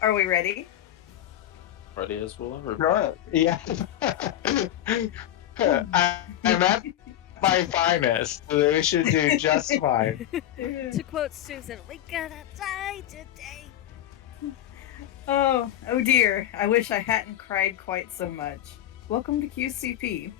Are we ready? Ready as we'll ever be. Sure. Yeah. I'm at my finest. So we should do just fine. To quote Susan, we gotta die today. Oh dear. I wish I hadn't cried quite so much. Welcome to QCP.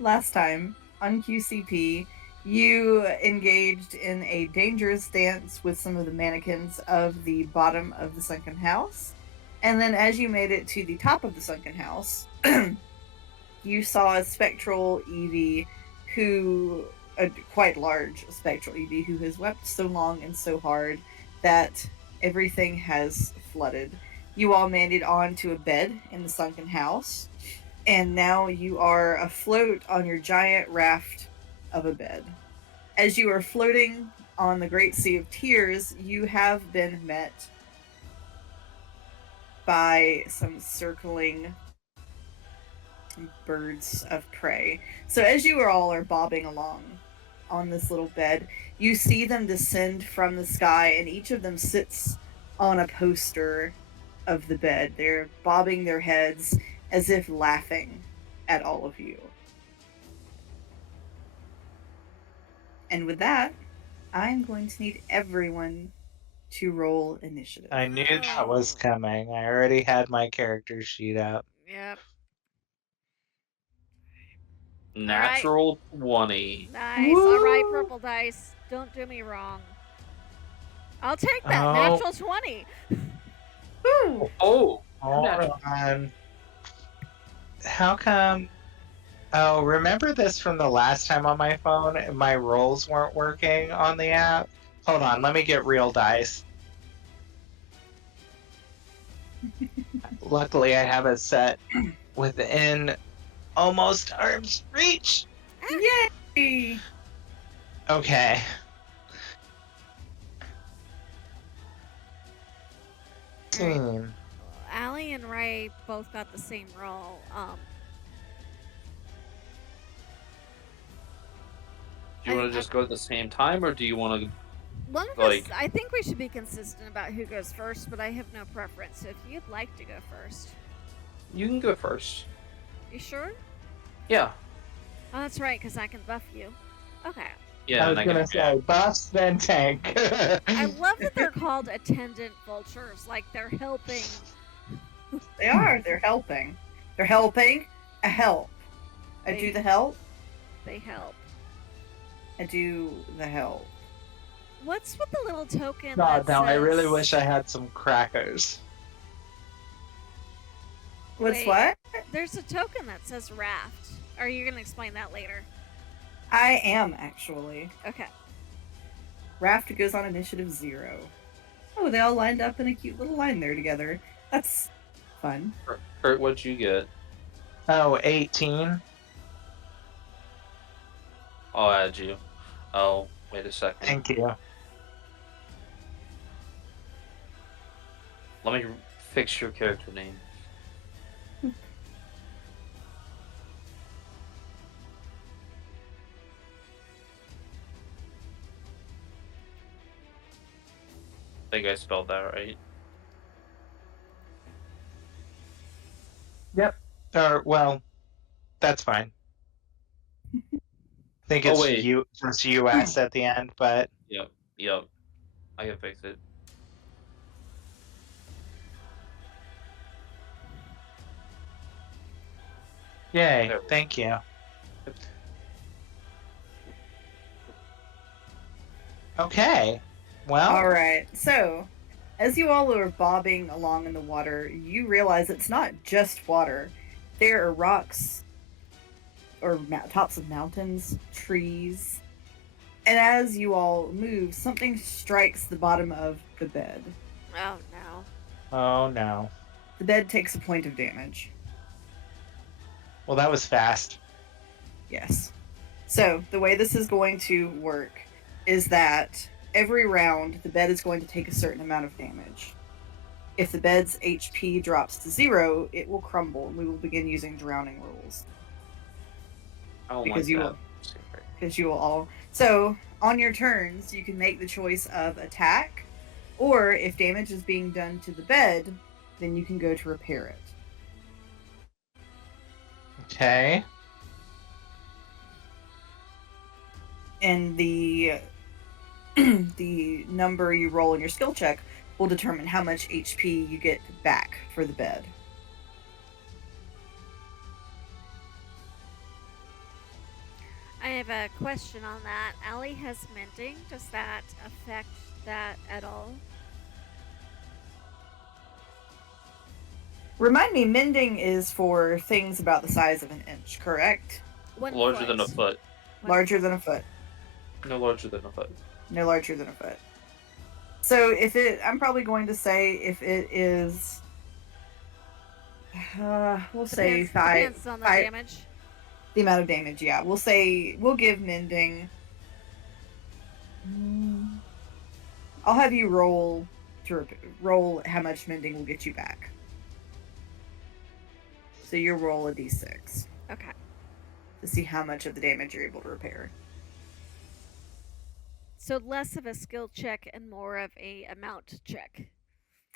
Last time on QCP, you engaged in a dangerous dance with some of the mannequins of the bottom of the sunken house. And then, as you made it to the top of the sunken house, you saw a spectral Eevee a quite large spectral Eevee, who has wept so long and so hard that everything has flooded. You all made it onto a bed in the sunken house, and now you are afloat on your giant raft of a bed. As you are floating on the Great Sea of Tears, you have been met by some circling birds of prey. So as you all are bobbing along on this little bed, you see them descend from the sky, and each of them sits on a poster of the bed. They're bobbing their heads as if laughing at all of you. And with that, I'm going to need everyone to roll initiative. I knew that was coming. I already had my character sheet out. Yep. Natural 20. Nice. Woo! All right, purple dice. Don't do me wrong. I'll take that. Oh. Natural 20. Woo! Oh, Hold on. How come? Oh, remember this from the last time on my phone? My rolls weren't working on the app. Hold on, let me get real dice. Luckily, I have it set within almost arm's reach. Yay! Okay. Allie and Ray both got the same roll. do you want to just go at the same time, or do you want to? One of us, I think we should be consistent about who goes first, but I have no preference. So if you'd like to go first, You can go first. you sure? Yeah. Oh, that's right, because I can buff you. Okay. Yeah. I was and gonna say buffs then tank. I love that they're called attendant vultures, like they're helping. They are. They're helping. They're helping. A help. I do the help. They help. I do the help. What's with the little token? God, that now I says... really wish I had some crackers. What's Wait. what? There's a token that says raft. Are you gonna explain that later? I am actually. Okay. Raft goes on initiative 0. Oh, they all lined up in a cute little line there together. That's fun. Kurt, what'd you get? Oh, 18. I'll add you. Oh, wait a second. Thank you. Let me fix your character name. I think I spelled that right. Yep. Well, that's fine. I think Oh, it's wait. just US at the end, but Yep. I can fix it. yay, There we go. thank you. Okay. Well, All right. So, as you all are bobbing along in the water, you realize it's not just water. There are rocks or tops of mountains, trees. And as you all move, something strikes the bottom of the bed. Oh no. oh no. The bed takes a point of damage. Well, that was fast. Yes. So, the way this is going to work is that every round, the bed is going to take a certain amount of damage. If the bed's HP drops to 0, it will crumble, and we will begin using drowning rules. I don't Because like you that. will- Because you will all. So, on your turns, you can make the choice of attack, or if damage is being done to the bed, then you can go to repair it. Okay. And the the number you roll in your skill check will determine how much HP you get back for the bed. I have a question on that. Allie has mending. Does that affect that at all? Remind me, mending is for things about the size of an inch, correct? Larger than a foot. Larger than a foot. No larger than a foot. No larger than a foot. So if it, I'm probably going to say if it is, we'll say Depends on the damage. The amount of damage, yeah. We'll say, we'll give mending. I'll have you roll roll how much mending will get you back. So you roll a d6 Okay. to see how much of the damage you're able to repair. So less of a skill check and more of a amount check.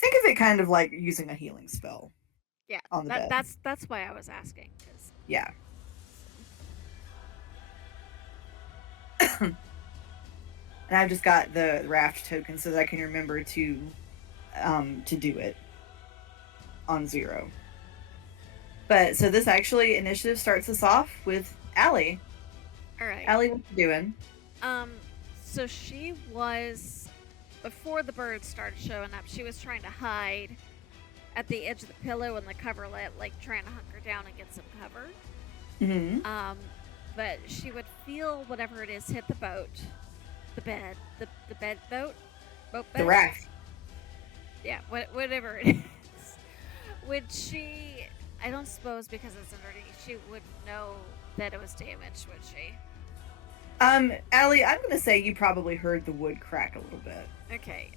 Think of it kind of like using a healing spell. Yeah. On the bed. That's why I was asking. Yeah. And I've just got the raft token so that I can remember to do it on 0. But so this actually initiative starts us off with Allie. All right. Allie, what you doing? So she was, before the birds started showing up, she was trying to hide at the edge of the pillow and the coverlet, like trying to hunker down and get some cover. Mm-hmm. But she would feel whatever it is hit the boat, the bed, the bed boat bed? The raft. Yeah, whatever it is. Would she? I don't suppose because it's underneath, she would know that it was damaged, would she? Allie, I'm gonna say you probably heard the wood crack a little bit. Okay.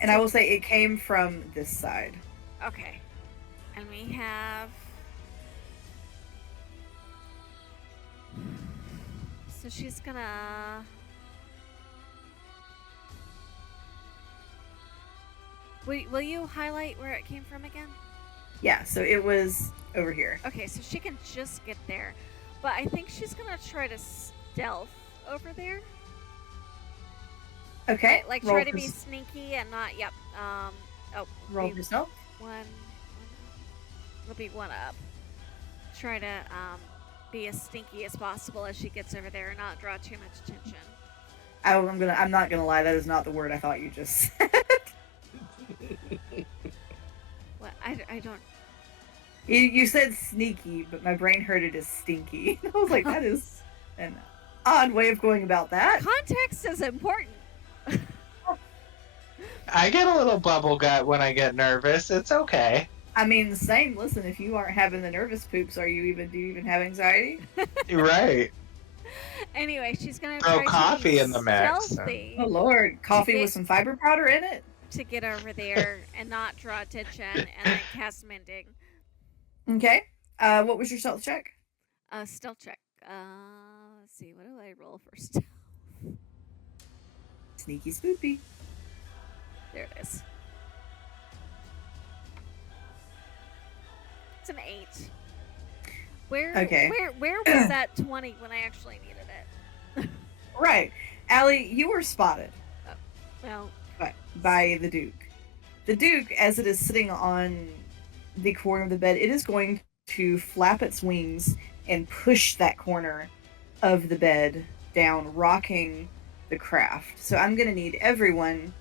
And I will say it came from this side. Okay. And we have. So she's gonna. Will you highlight where it came from again? Yeah, so it was over here. Okay, so she can just get there. But I think she's gonna try to stealth over there. Okay. Like try to be sneaky and not, yep. Roll yourself. One. It'll be 1 up. Try to be as sneaky as possible as she gets over there and not draw too much attention. I'm not gonna lie, that is not the word I thought you just said. What? I don't. You said sneaky, but my brain heard it as stinky. I was like, that is an odd way of going about that. Context is important. I get a little bubble gut when I get nervous. It's okay. I mean, same. Listen, if you aren't having the nervous poops, do you even have anxiety? You're right. Anyway, she's gonna Throw try to coffee be in the mix. stealthy Oh Lord, coffee get- with some fiber powder in it. to get over there and not draw attention, and then cast mending. Okay. What was your stealth check? Stealth check. Let's see. What do I roll for stealth? Sneaky spoopy. There it is. It's an 8. Okay. Where was that 20 when I actually needed it? Right, Allie, you were spotted Well, by the Duke. The Duke, as it is sitting on the corner of the bed, it is going to flap its wings and push that corner of the bed down, rocking the craft. So I'm going to need everyone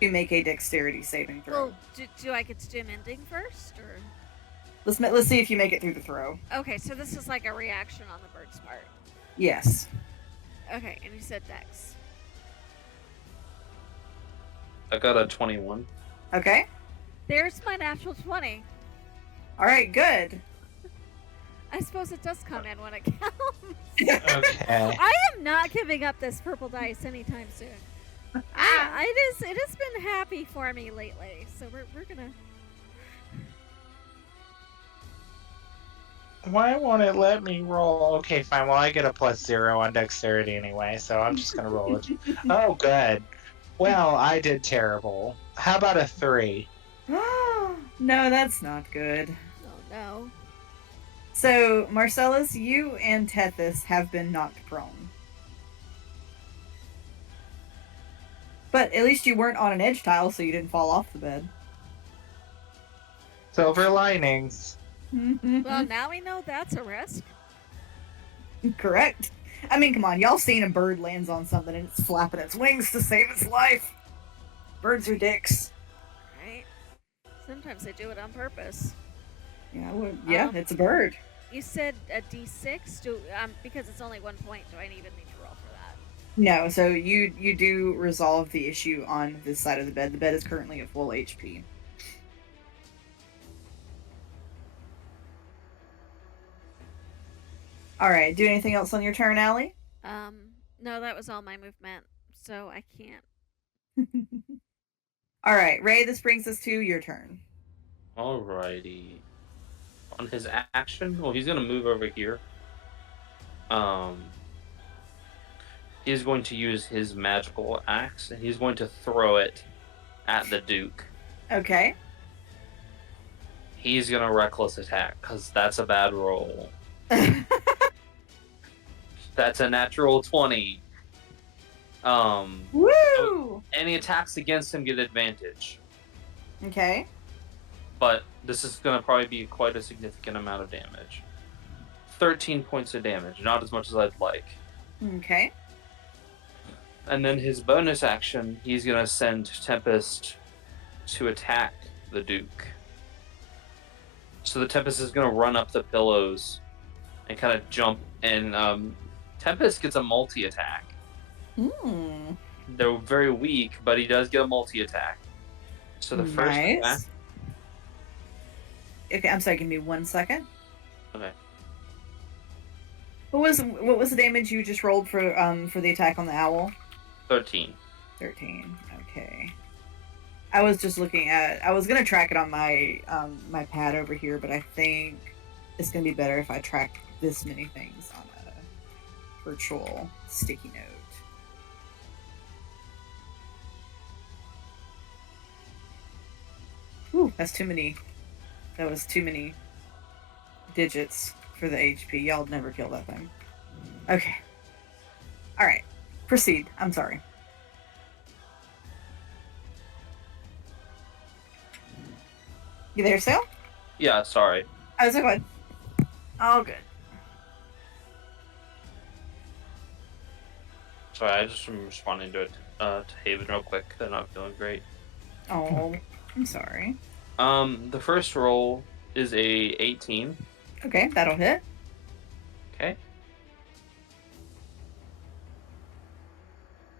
to make a dexterity saving throw. well, do I get to do mending first, or? Let's see if you make it through the throw. Okay, so this is like a reaction on the bird's part. Yes. Okay, and you said dex. I got a 21. Okay. There's my natural 20. All right. Good. I suppose it does come in when it counts. Okay. I am not giving up this purple dice anytime soon. It has been happy for me lately, so we're gonna. Why won't it let me roll? Okay, fine. Well, I get a +0 on dexterity anyway, so I'm just gonna roll it. Oh, good. Well, I did terrible. How about a 3? No, that's not good. Oh no. So, Marcellus, you and Tethys have been knocked prone. But at least you weren't on an edge tile, so you didn't fall off the bed. Silver linings. Well, now we know that's a risk. Correct. I mean, come on, y'all seen a bird lands on something and it's flapping its wings to save its life. Birds are dicks. Right? Sometimes they do it on purpose. Yeah, it's a bird. You said a d6. Because it's only 1 point. Do I even need to roll for that? No, so you do resolve the issue on this side of the bed. The bed is currently at full HP. All right. Do anything else on your turn, Allie? No, that was all my movement, so I can't. All right, Ray. This brings us to your turn. Alrighty. On his action, well, he's gonna move over here. He's going to use his magical axe, and he's going to throw it at the Duke. Okay. He's gonna reckless attack, because that's a bad roll. That's a natural 20. Woo! Any attacks against him get advantage. Okay. But this is going to probably be quite a significant amount of damage. 13 points of damage, not as much as I'd like. Okay. And then his bonus action, he's going to send Tempest to attack the Duke. So the Tempest is going to run up the pillows and kind of jump, and Tempest gets a multi-attack. They're very weak, but he does get a multi-attack. So the first attack... Okay, I'm sorry, give me 1 second. Okay. What was the damage you just rolled for the attack on the owl? 13. 13. Okay. I was just looking at. I was gonna track it on my my pad over here, but I think it's gonna be better if I track this many things on a virtual sticky note. Ooh, that's too many. That was too many digits for the HP. Y'all never kill that thing. Okay. All right. Proceed. I'm sorry. You there, Sal? Yeah, sorry. I was like, all good. Sorry, I just am responding to it to Haven real quick. They're not feeling great. Oh, I'm sorry. The first roll is a 18. Okay, that'll hit. Okay.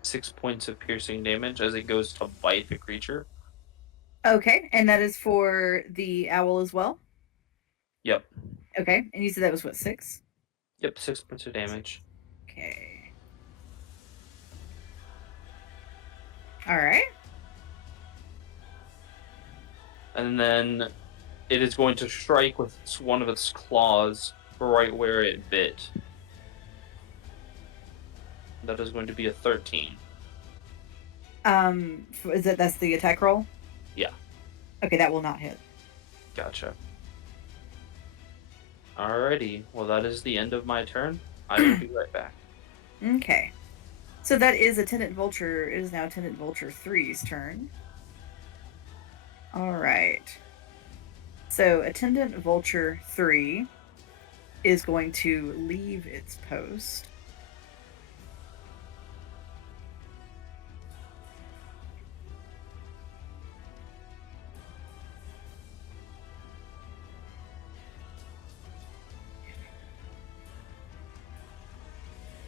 6 points of piercing damage as it goes to bite the creature. Okay, and that is for the owl as well? Yep. Okay, and you said that was what, 6? Yep, 6 points of damage. Okay. Alright. And then it is going to strike with one of its claws right where it bit. That is going to be a 13. That's the attack roll? Yeah. Okay, that will not hit. Gotcha. Alrighty. Well, that is the end of my turn. I will be right back. Okay. So that is Attendant Vulture. It is now Attendant Vulture 3's turn. Alright. So Attendant Vulture 3 is going to leave its post.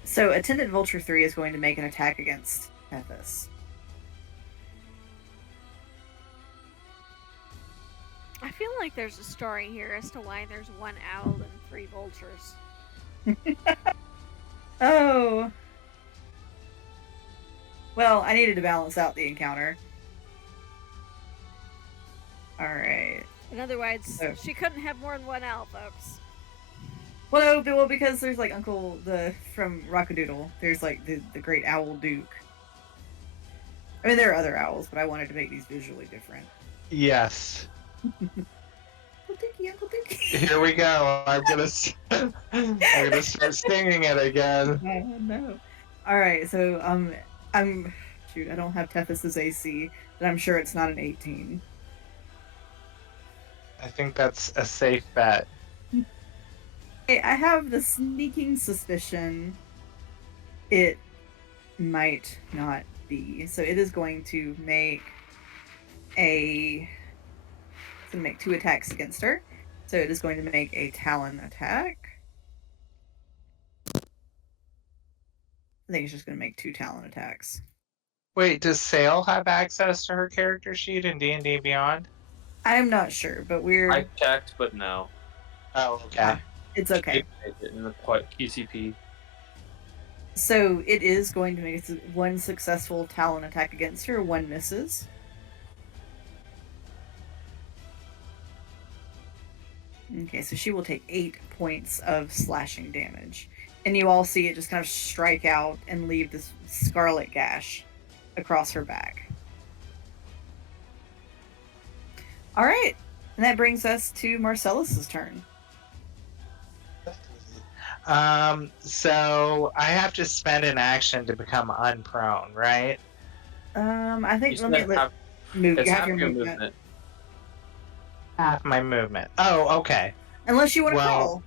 So Attendant Vulture 3 is going to make an attack against Tethys. I feel like there's a story here as to why there's 1 owl and 3 vultures. Oh. Well, I needed to balance out the encounter. Alright. In other words, Oh. she couldn't have more than 1 owl, folks. Well, no, well, because there's like Uncle from Rockadoodle. There's like the Great Owl Duke. I mean, there are other owls, but I wanted to make these visually different. Yes. Uncle Dookie, Uncle Dookie. Here we go. I'm gonna start singing it again. Oh no! All right, so shoot. I don't have Tethys's AC, but I'm sure it's not an 18. I think that's a safe bet. Hey, I have the sneaking suspicion it might not be. So it is going to make it's going to make 2 attacks against her. So it is going to make a Talon attack. I think it's just going to make 2 Talon attacks. Wait, does Sail have access to her character sheet in D&D Beyond? I am not sure, but I checked, but no. Oh, okay. It's okay. In the QCP. So it is going to make 1 successful Talon attack against her, 1 misses. Okay, so she will take 8 points of slashing damage. And you all see it just kind of strike out and leave this scarlet gash across her back. Alright, and that brings us to Marcellus's turn. So I have to spend an action to become unprone, right? I think You let me have, move. it's You have half your your movement. movement. Half my movement. Oh, okay. Unless you want to Well, crawl.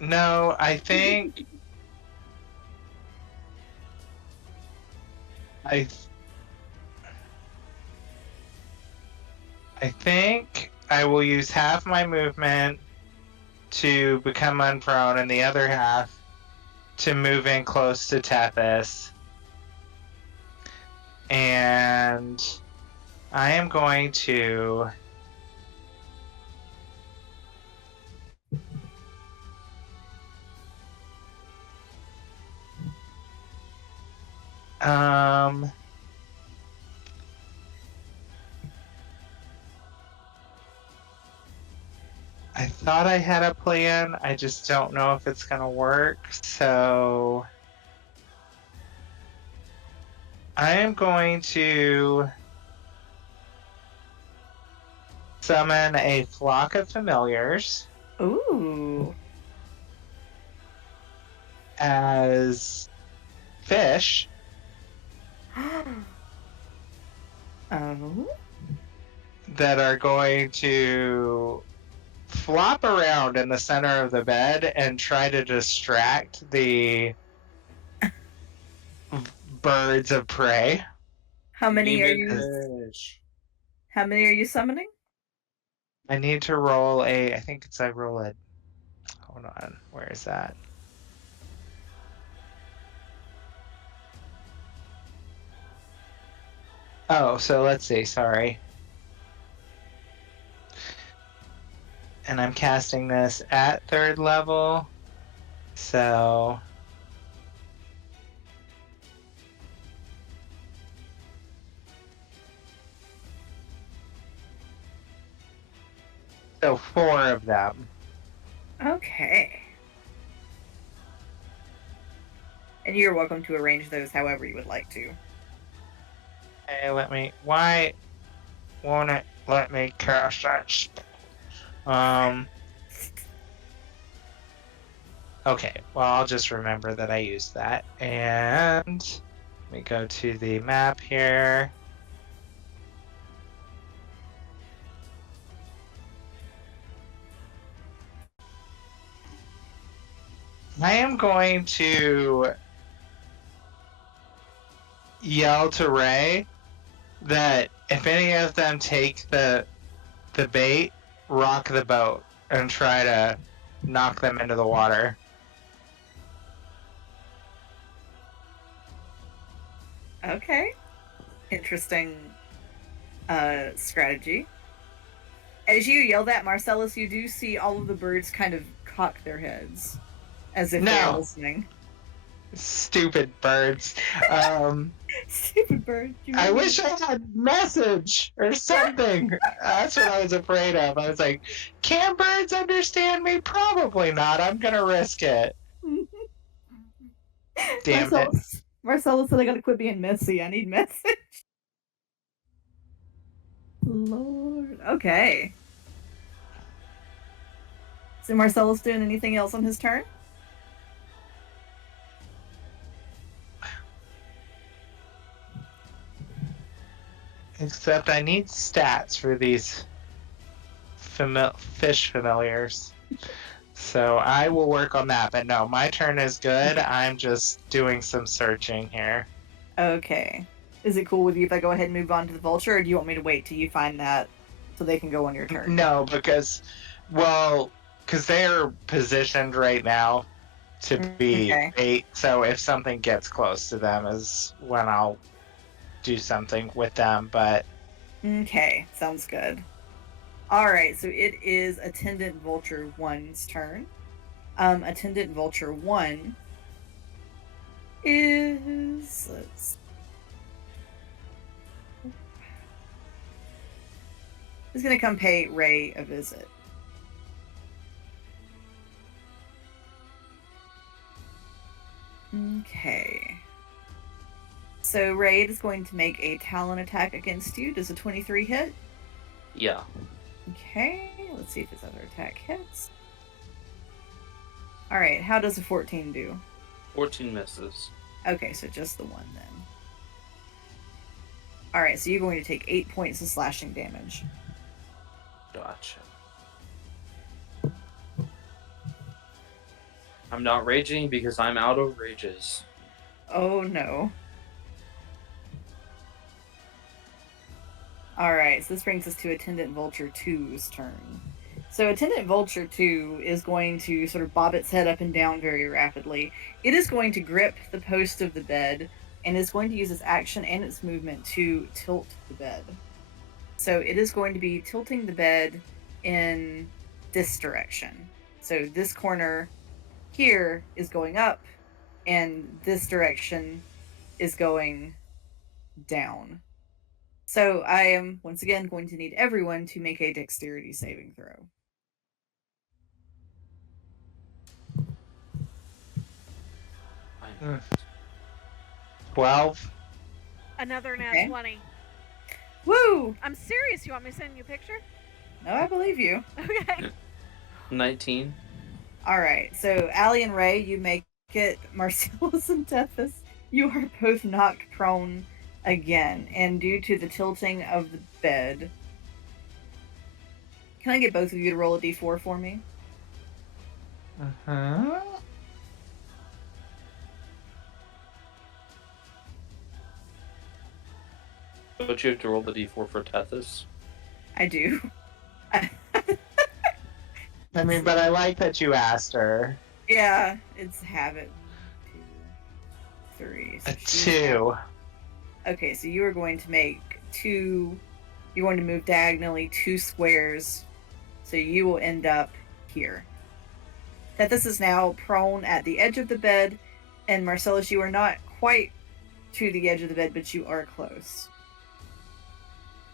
No, I think I think I will use half my movement to become unprone and the other half to move in close to Tethys. And I am going to I thought I had a plan. I just don't know if it's gonna work. So I am going to summon a flock of familiars Ooh. as fish Oh. that are going to flop around in the center of the bed and try to distract the birds of prey. How many are Demon you? fish. How many are you summoning? I need to roll a. I think it's I roll a. Hold on, where is that? Oh, so let's see. Sorry. And I'm casting this at 3rd level. So... So 4 of them. Okay. And you're welcome to arrange those however you would like to. Hey, let me... Why won't it let me cast that? Okay, well, I'll just remember that I used that. And let me go to the map here. I am going to yell to Ray that if any of them take the bait, rock the boat and try to knock them into the water. Okay. Interesting strategy. As you yell that, Marcellus, you do see all of the birds kind of cock their heads as if they're No. listening. Stupid birds. Stupid bird. I wish I had message or something. That's what I was afraid of. I was like, can birds understand me? Probably not. I'm gonna risk it. Damn it. Marcellus said I gotta quit being messy. I need message. Lord. Okay. So Marcellus doing anything else on his turn? Except I need stats for these fish familiars. So I will work on that. But no, my turn is good. I'm just doing some searching here. Okay. Is it cool with you if I go ahead and move on to the vulture, or do you want me to wait till you find that so they can go on your turn? No, because they're positioned right now to be Okay. bait. So if something gets close to them is when I'll do something with them. But Okay, sounds good. Alright, so it is Attendant Vulture 1's turn. Attendant Vulture 1 is... is going to come pay Ray a visit. Okay. So Ray is going to make a Talon attack against you. Does a 23 hit? Yeah. Okay, let's see if his other attack hits. Alright, how does a 14 do? 14 misses. Okay, so just the one then. Alright, so you're going to take 8 points of slashing damage. Gotcha. I'm not raging because I'm out of rages. Oh no. Alright, so this brings us to Attendant Vulture 2's turn. So Attendant Vulture 2 is going to sort of bob its head up and down very rapidly. It is going to grip the post of the bed and is going to use its action and its movement to tilt the bed. So it is going to be tilting the bed in this direction. So this corner here is going up and this direction is going down. So I am, once again, going to need everyone to make a dexterity saving throw. Mm. 12. Another nat Okay. 20. Woo! I'm serious. You want me to send you a picture? No, I believe you. Okay. 19. Alright, so Allie and Ray, you make it. Marcellus and Tethys, you are both knocked prone again. And due to the tilting of the bed, can I get both of you to roll a d4 for me? Uh-huh. Don't you have to roll the d4 for Tethys? I do. I mean, but I like that you asked her. Yeah, it's habit. 2, 3. A 2. Okay, so you are going to make 2. You're going to move diagonally 2 squares So you will end up here. Tethys is now prone at the edge of the bed, and Marcellus, you are not quite to the edge of the bed, but you are close.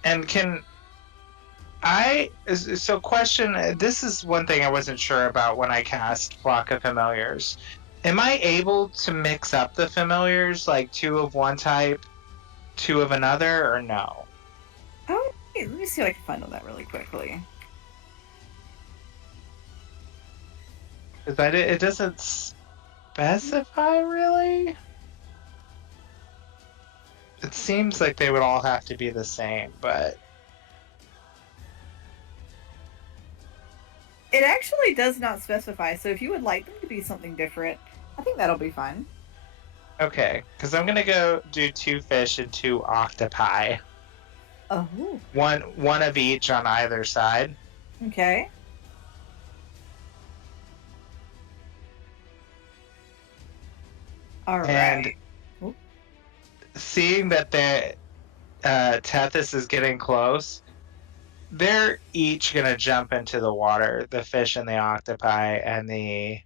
And can I? So, question. This is one thing I wasn't sure about when I cast Flock of Familiars. Am I able to mix up the familiars, like 2 of one type, 2 of another, or no? Oh, wait, let me see if I can find all that really quickly. Because it doesn't specify really. It seems like they would all have to be the same, but It actually does not specify, so if you would like them to be something different, I think that'll be fine. okay. Because I'm gonna go do 2 fish and 2 octopi, Oh, one of each on either side. okay. All And right. seeing that the Tethys is getting close, they're each gonna jump into the water. The fish and the octopi and the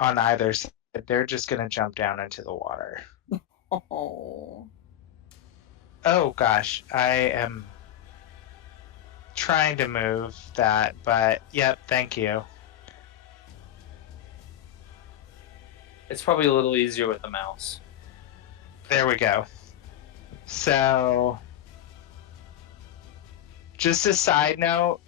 on either side, they're just gonna jump down into the water. Oh. Oh gosh, I am trying to move that, but yep, thank you. It's probably a little easier with the mouse. There we go. So, just a side note,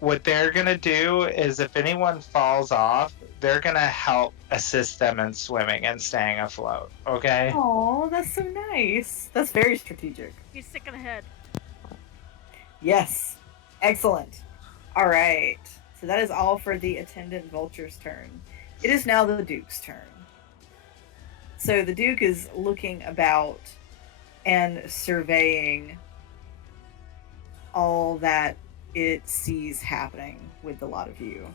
what they're gonna do is if anyone falls off, they're gonna help assist them in swimming and staying afloat, okay? Oh, that's so nice. That's very strategic. He's sticking ahead. Yes. Excellent. All right. So that is all for the attendant vulture's turn. It is now the Duke's turn. So the Duke is looking about and surveying all that it sees happening with a lot of you.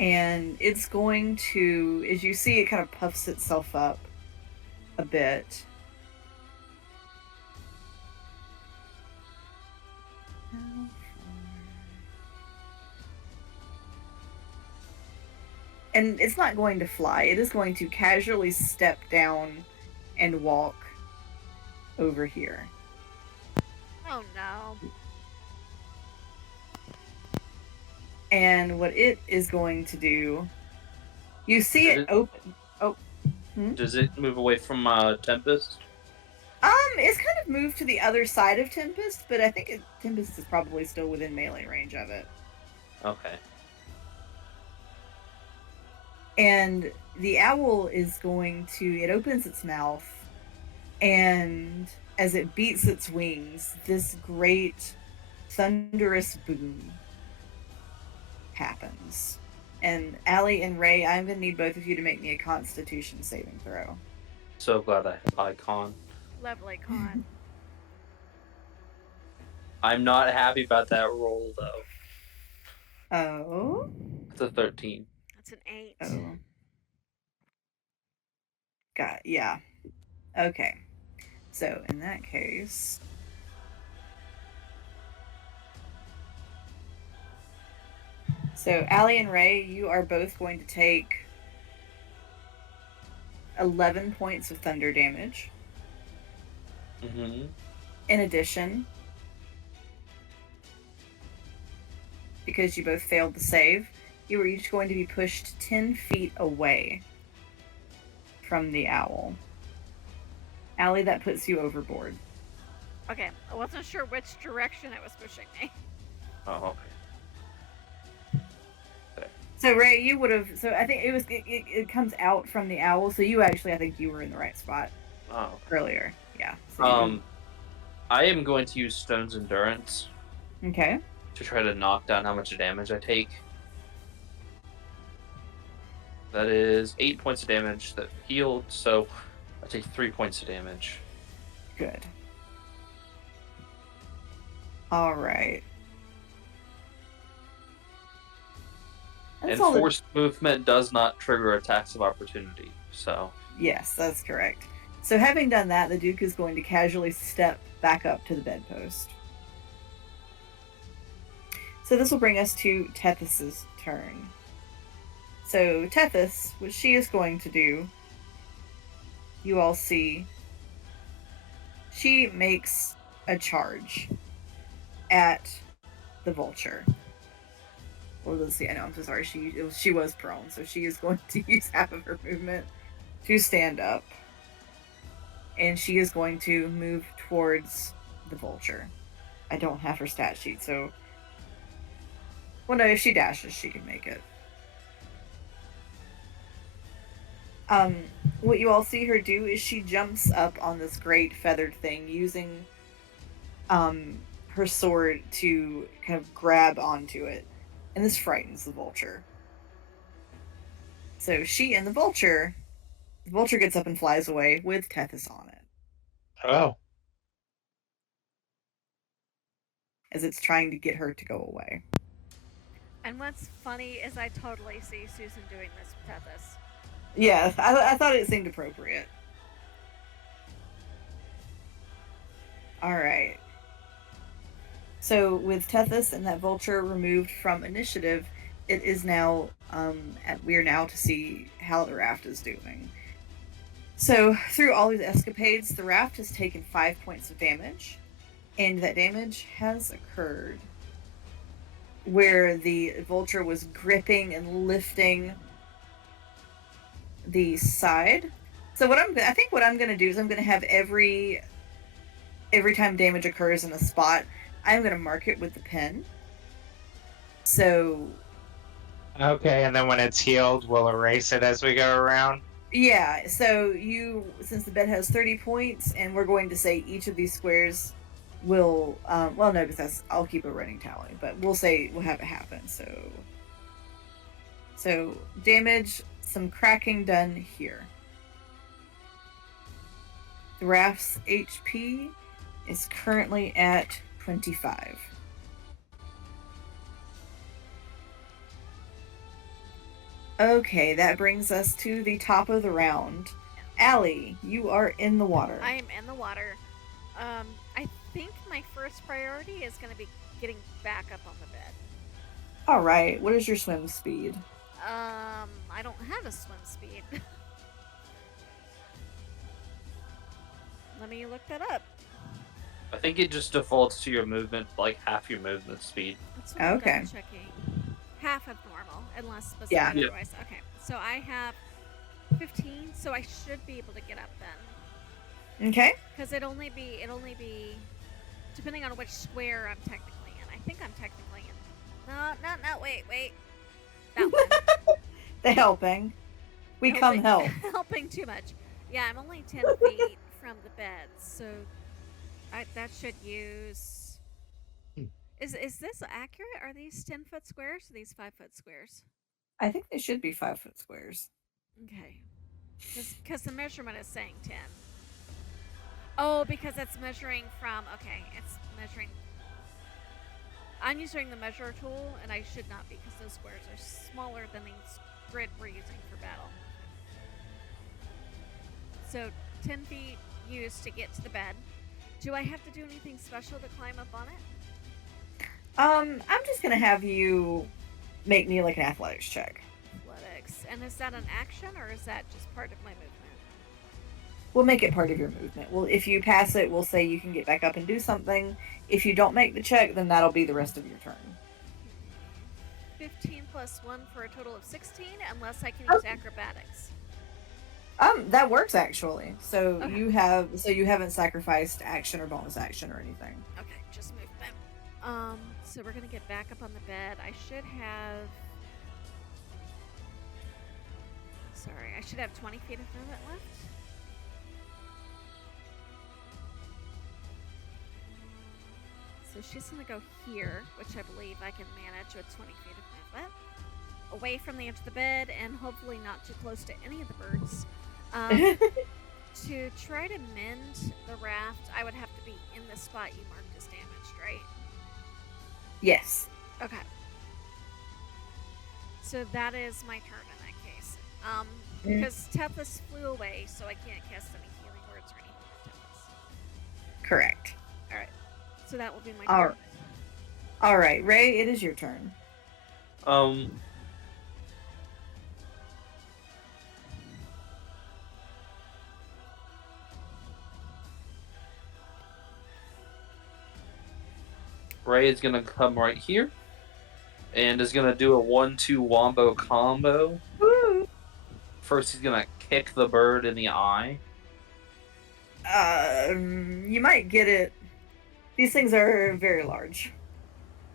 And it's going to, as you see, it kind of puffs itself up a bit. And it's not going to fly. It is going to casually step down and walk over here. Oh no. And what it is going to do, you see Did it it- open. Does it move away from Tempest? It's kind of moved to the other side of Tempest, but I think Tempest is probably still within melee range of it. Okay. And the owl is going to, it opens its mouth, and as it beats its wings, this great thunderous boom happens. And Allie and Ray, I'm going to need both of you to make me a Constitution saving throw. So glad I have Icon. Lovely con. I'm not happy about that roll though. Oh. It's a 13. That's an 8. Oh. Yeah. Okay. So in that case, so Allie and Ray, you are both going to take 11 points of thunder damage. Mm-hmm. In addition, because you both failed the save, you are each going to be pushed 10 feet away from the owl. Allie, that puts you overboard. Okay, I wasn't sure which direction it was pushing me. Oh, okay. So Ray, you would have. So I think it comes out from the owl. So you actually, I think you were in the right spot Oh. earlier. Yeah. So I am going to use Stone's Endurance okay. to try to knock down how much damage I take. That is 8 points of damage that healed, so I take 3 points of damage. Good. All right. That's And all forced movement does not trigger attacks of opportunity, so. Yes, that's correct. So having done that, the Duke is going to casually step back up to the bedpost. So this will bring us to Tethys's turn. So Tethys, what she is going to do, you all see, she makes a charge at the vulture. Well, let's see. I know. I'm so sorry. She was prone, so she is going to use half of her movement to stand up, and she is going to move towards the vulture. I don't have her stat sheet, so well, no. If she dashes, she can make it. What you all see her do is she jumps up on this great feathered thing using her sword to kind of grab onto it, and this frightens the vulture. So she and the vulture gets up and flies away with Tethys on it Oh. as it's trying to get her to go away. And what's funny is I totally see Susan doing this with Tethys. Yeah, I thought it seemed appropriate. All right. So with Tethys and that vulture removed from initiative, it is now we are now to see how the raft is doing. So through all these escapades, the raft has taken 5 points of damage, and that damage has occurred where the vulture was gripping and lifting the side. So I think what I'm going to do is I'm going to have every time damage occurs in a spot, I'm going to mark it with the pen. So Okay, and then when it's healed, we'll erase it as we go around. yeah, so since the bed has 30 points, and we're going to say each of these squares will, well, no, because I'll keep a running tally, but we'll have it happen. So damage, some cracking done here. The raft's HP is currently at 25. Okay, that brings us to the top of the round. Allie, you are in the water. I am in the water. I think my first priority is going to be getting back up on the bed. All right, what is your swim speed? I don't have a swim speed. Let me look that up. I think it just defaults to your movement, like half your movement speed. That's what I'm Okay. double checking. Half of normal, unless specified Yeah. otherwise. Okay, so I have 15, so I should be able to get up then. Okay. Because it'd only be, depending on which square I'm technically in. I think I'm technically in. No, wait. That one. The helping. We come help. Helping too much. Yeah, I'm only 10 feet from the bed, so that should use. Is this accurate? Are these 10-foot squares or these 5-foot squares? I think they should be 5-foot squares. Okay. Because the measurement is saying 10. Oh, because it's measuring from. Okay, it's measuring. I'm using the measure tool, and I should not be because those squares are smaller than the grid we're using for battle. So 10 feet used to get to the bed. Do I have to do anything special to climb up on it? I'm just gonna have you make me like an athletics check. Athletics. And is that an action or is that just part of my movement? We'll make it part of your movement. Well, if you pass it, we'll say you can get back up and do something. If you don't make the check, then that'll be the rest of your turn. 15 plus 1 for a total of 16, unless I can use acrobatics. That works actually. So Okay. you haven't sacrificed action or bonus action or anything. Okay, just movement. So we're gonna get back up on the bed. I should have 20 feet of movement left. So she's gonna go here, which I believe I can manage with 20 feet of movement. Away from the edge of the bed and hopefully not too close to any of the birds. To try to mend the raft, I would have to be in the spot you marked as damaged, right? Yes. Okay. So that is my turn in that case. Because Tethys flew away, so I can't cast any healing word Correct. Alright. So that will be my All turn. All right, Ray, it is your turn. Ray is gonna come right here and is gonna do a 1-2 wombo combo. Woo! First, he's gonna kick the bird in the eye. You might get it. These things are very large.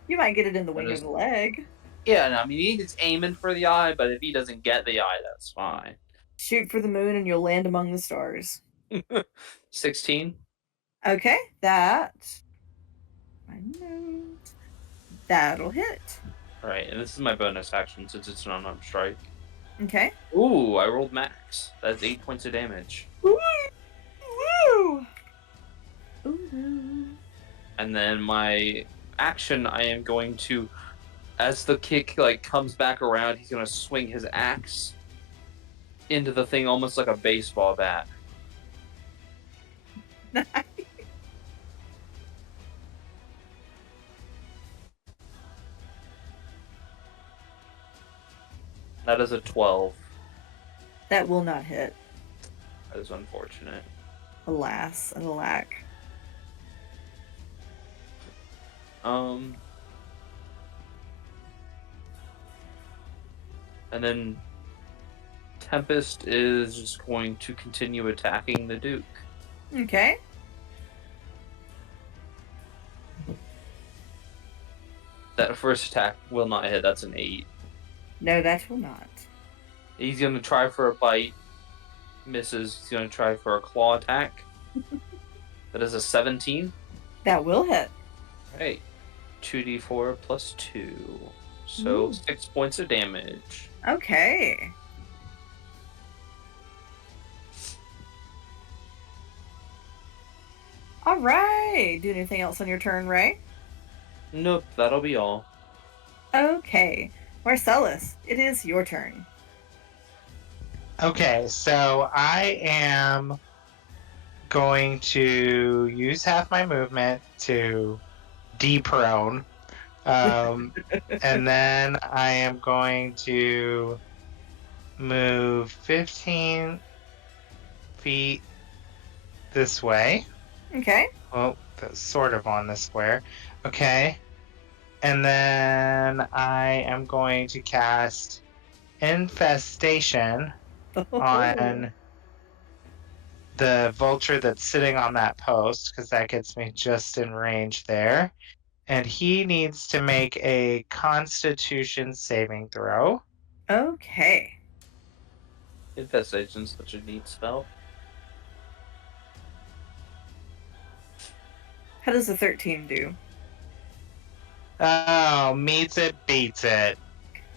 You might get it in the wing of the leg. Yeah, no, I mean, he's aiming for the eye, but if he doesn't get the eye, that's fine. Shoot for the moon and you'll land among the stars. 16. Okay, that. I know. That'll hit. Alright, and this is my bonus action since it's an unarmed strike. Okay. Ooh, I rolled max. That's 8 points of damage. Woo! Woo! Ooh. And then my action, I am going to, as the kick like comes back around, he's gonna swing his axe into the thing almost like a baseball bat. That is a 12. That will not hit. That is unfortunate. Alas and alack. And then Tempest is just going to continue attacking the Duke. Okay. That first attack will not hit. That's an 8. No, that will not. He's going to try for a bite. Misses. He's going to try for a claw attack. That is a 17. That will hit. Right. 2d4 plus 2. So Ooh. 6 points of damage. Okay. All right. Do anything else on your turn, Ray? Nope, that'll be all. Okay. Marcellus, it is your turn. Okay, so I am going to use half my movement to deprone. And then I am going to move 15 feet this way. Okay. Well, that's sort of on the square. Okay. And then I am going to cast Infestation on the vulture that's sitting on that post, because that gets me just in range there. And he needs to make a Constitution saving throw. Okay. Infestation's such a neat spell. How does the 13 do? Oh, meets it, beats it.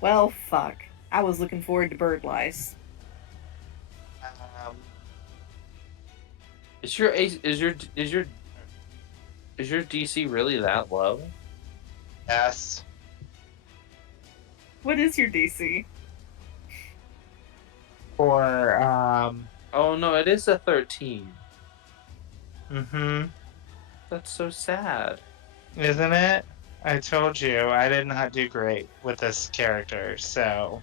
Well, fuck. I was looking forward to bird lice. Is your DC really that low? Yes. What is your DC? For, Oh no, it is a 13. mm-hmm. That's so sad. Isn't it? I told you, I did not do great with this character, so...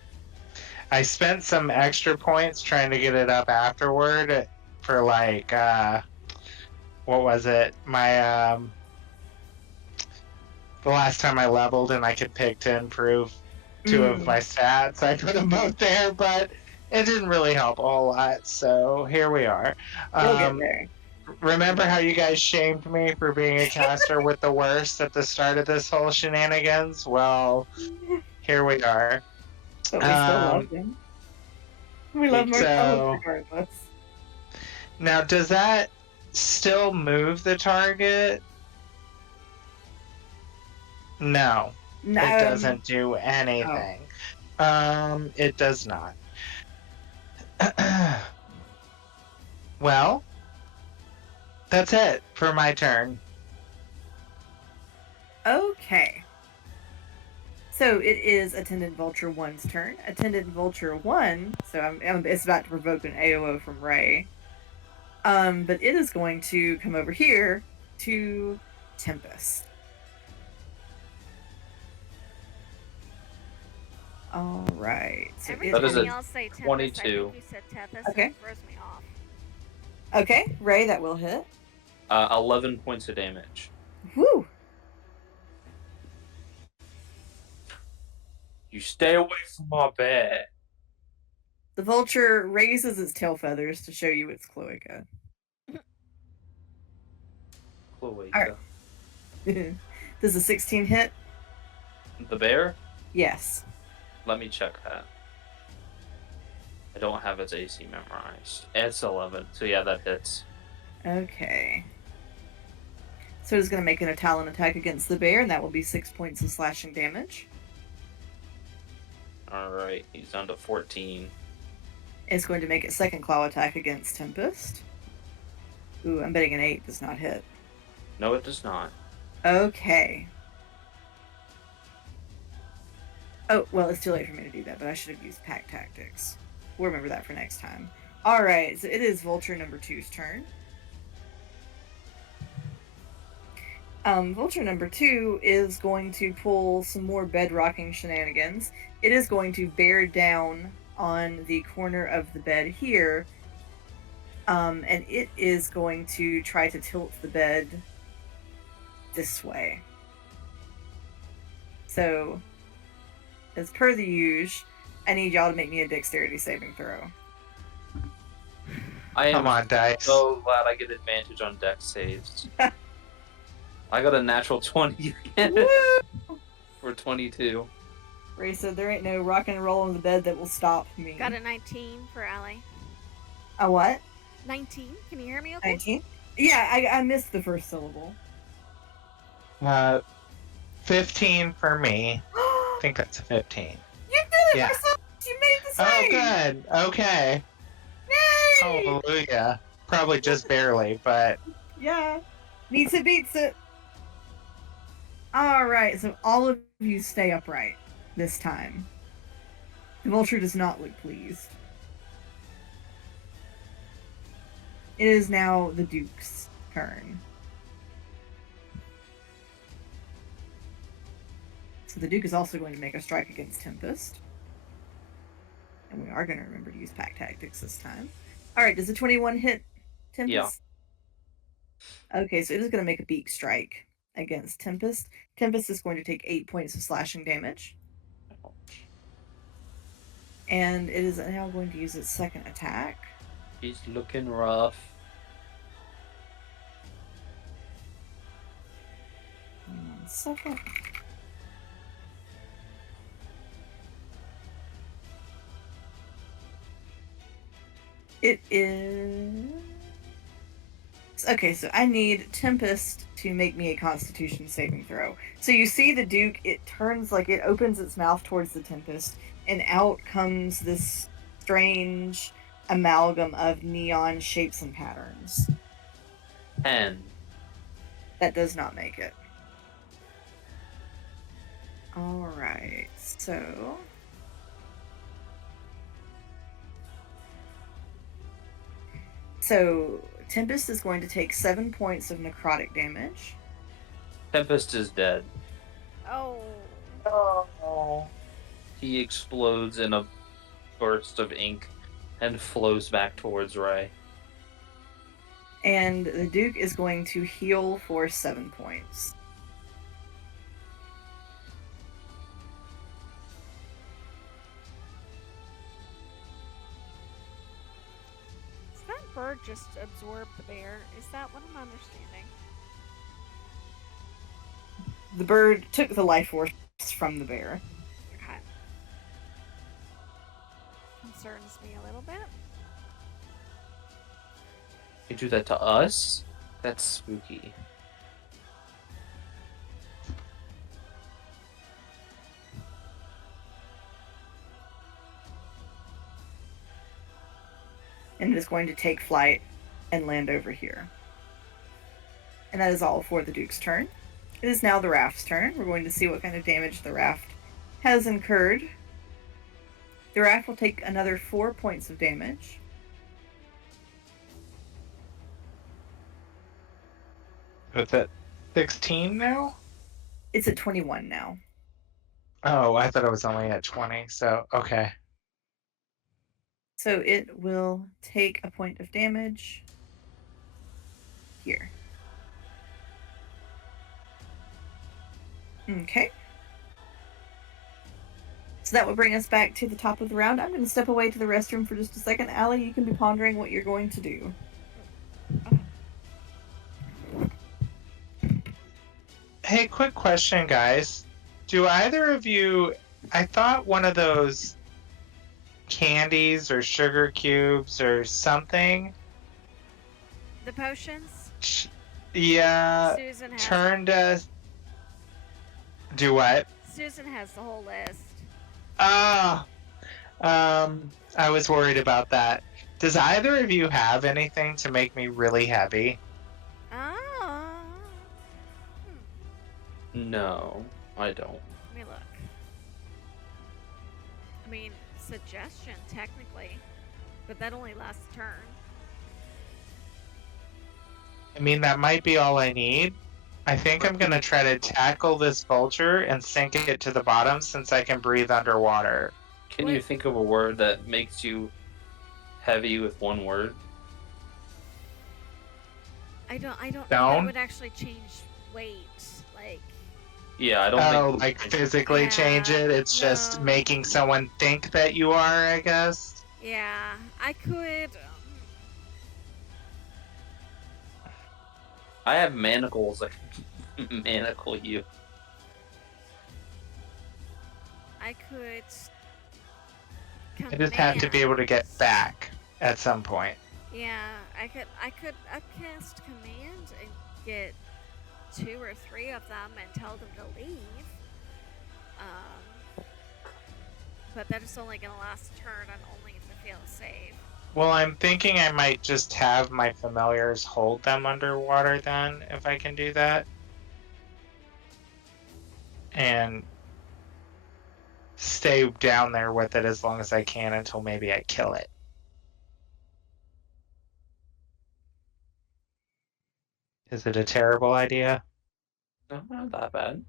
I spent some extra points trying to get it up afterward for, like, what was it? My, the last time I leveled and I could pick to improve two of my stats, I put them both there, but it didn't really help a whole lot, so here we are. We'll get there. Remember how you guys shamed me for being a caster with the worst at the start of this whole shenanigans? Well, here we are. But we still love him. We love Marcellus regardless. Now, does that still move the target? No. No. It doesn't do anything. It does not. Well, that's it for my turn. Okay. So it is Attendant Vulture 1's turn. Attendant Vulture 1, so it's about to provoke an AOO from Ray. But it is going to come over here to Tempest. All right. So Every That is time a y'all say Tempest, I 22. think you said Tempest, Okay. and it throws me off. Okay, Ray, that will hit. 11 points of damage. Woo! You stay away from my bed. The vulture raises its tail feathers to show you its cloaca. Cloaca. Does a 16 hit? The bear? Yes. Let me check that. I don't have its AC memorized. It's 11, so yeah, that hits. Okay. So it's going to make an Talon attack against the bear, and that will be 6 points of slashing damage. Alright, he's down to 14. It's going to make its second claw attack against Tempest. Ooh, I'm betting an 8 does not hit. No, it does not. Okay. Oh, well, it's too late for me to do that, but I should have used pack tactics. We'll remember that for next time. Alright, so it is Vulture number 2's turn. Vulture number 2 is going to pull some more bed-rocking shenanigans. It is going to bear down on the corner of the bed here, and it is going to try to tilt the bed this way. So, as per the usual, I need y'all to make me a dexterity saving throw. I am Come on, dice. so glad I get advantage on dex saves. I got a natural 20 again Woo! for 22. Ray said there ain't no rock and roll on the bed that will stop me. Got a 19 for Allie. A what? 19? Can you hear me okay? 19? Yeah, I missed the first syllable. 15 for me. I think that's a 15. You did it! Yeah. Marcel! You made the Oh, save! good. Okay. Yay! Hallelujah. Probably just barely, but Yeah. Needs it, beats it. Alright, so all of you stay upright this time. The vulture does not look pleased. It is now the Duke's turn. So the Duke is also going to make a strike against Tempest. And we are going to remember to use pack tactics this time. Alright, does a 21 hit Tempest? Yeah. Okay, so it is going to make a beak strike against Tempest. Tempest is going to take 8 points of slashing damage. And it is now going to use its second attack. He's looking rough. One second. It is... Okay, so I need Tempest to make me a Constitution saving throw. So you see the Duke, it turns like it opens its mouth towards the Tempest, and out comes this strange amalgam of neon shapes and patterns. 10. That does not make it. Alright, so... So, Tempest is going to take 7 points of necrotic damage. Tempest is dead. Oh. oh, He explodes in a burst of ink and flows back towards Ray. And the Duke is going to heal for 7 points. Does that bird just absorb the bear? Is that what I'm understanding? The bird took the life force from the bear. Okay. Concerns me a little bit. You do that to us? That's spooky. And it is going to take flight and land over here. And that is all for the Duke's turn. It is now the raft's turn. We're going to see what kind of damage the raft has incurred. The raft will take another 4 points of damage. It's at 16 now? It's at 21 now. Oh, I thought it was only at 20, so okay. So it will take a point of damage here. Okay. So that will bring us back to the top of the round. I'm going to step away to the restroom for just a second. Allie, you can be pondering what you're going to do. Hey, quick question, guys. Do either of you... I thought one of those candies or sugar cubes or something... The potions? Yeah, Susan has turned us... Do what? Susan has the whole list. Ah! I was worried about that. Does either of you have anything to make me really heavy? Oh. No, I don't. Let me look. I mean, suggestion, technically. But that only lasts a turn. I mean, that might be all I need. I think I'm gonna try to tackle this vulture and sink it to the bottom since I can breathe underwater. Can you think of a word that makes you heavy with one word? I don't know if Down? that would actually change weight. Like, Yeah, I don't Oh, think. like physically change Yeah, it? It's just no. making someone think that you are, I guess? yeah, I could. I have manacles that can manacle you. I I could. just have to be able to get back at some point. Yeah, I could upcast command and get 2 or 3 of them and tell them to leave. But that is only gonna last a turn and only if I fail a save. Well, I'm thinking I might just have my familiars hold them underwater then, if I can do that. And stay down there with it as long as I can until maybe I kill it. Is it a terrible idea? No, not that bad.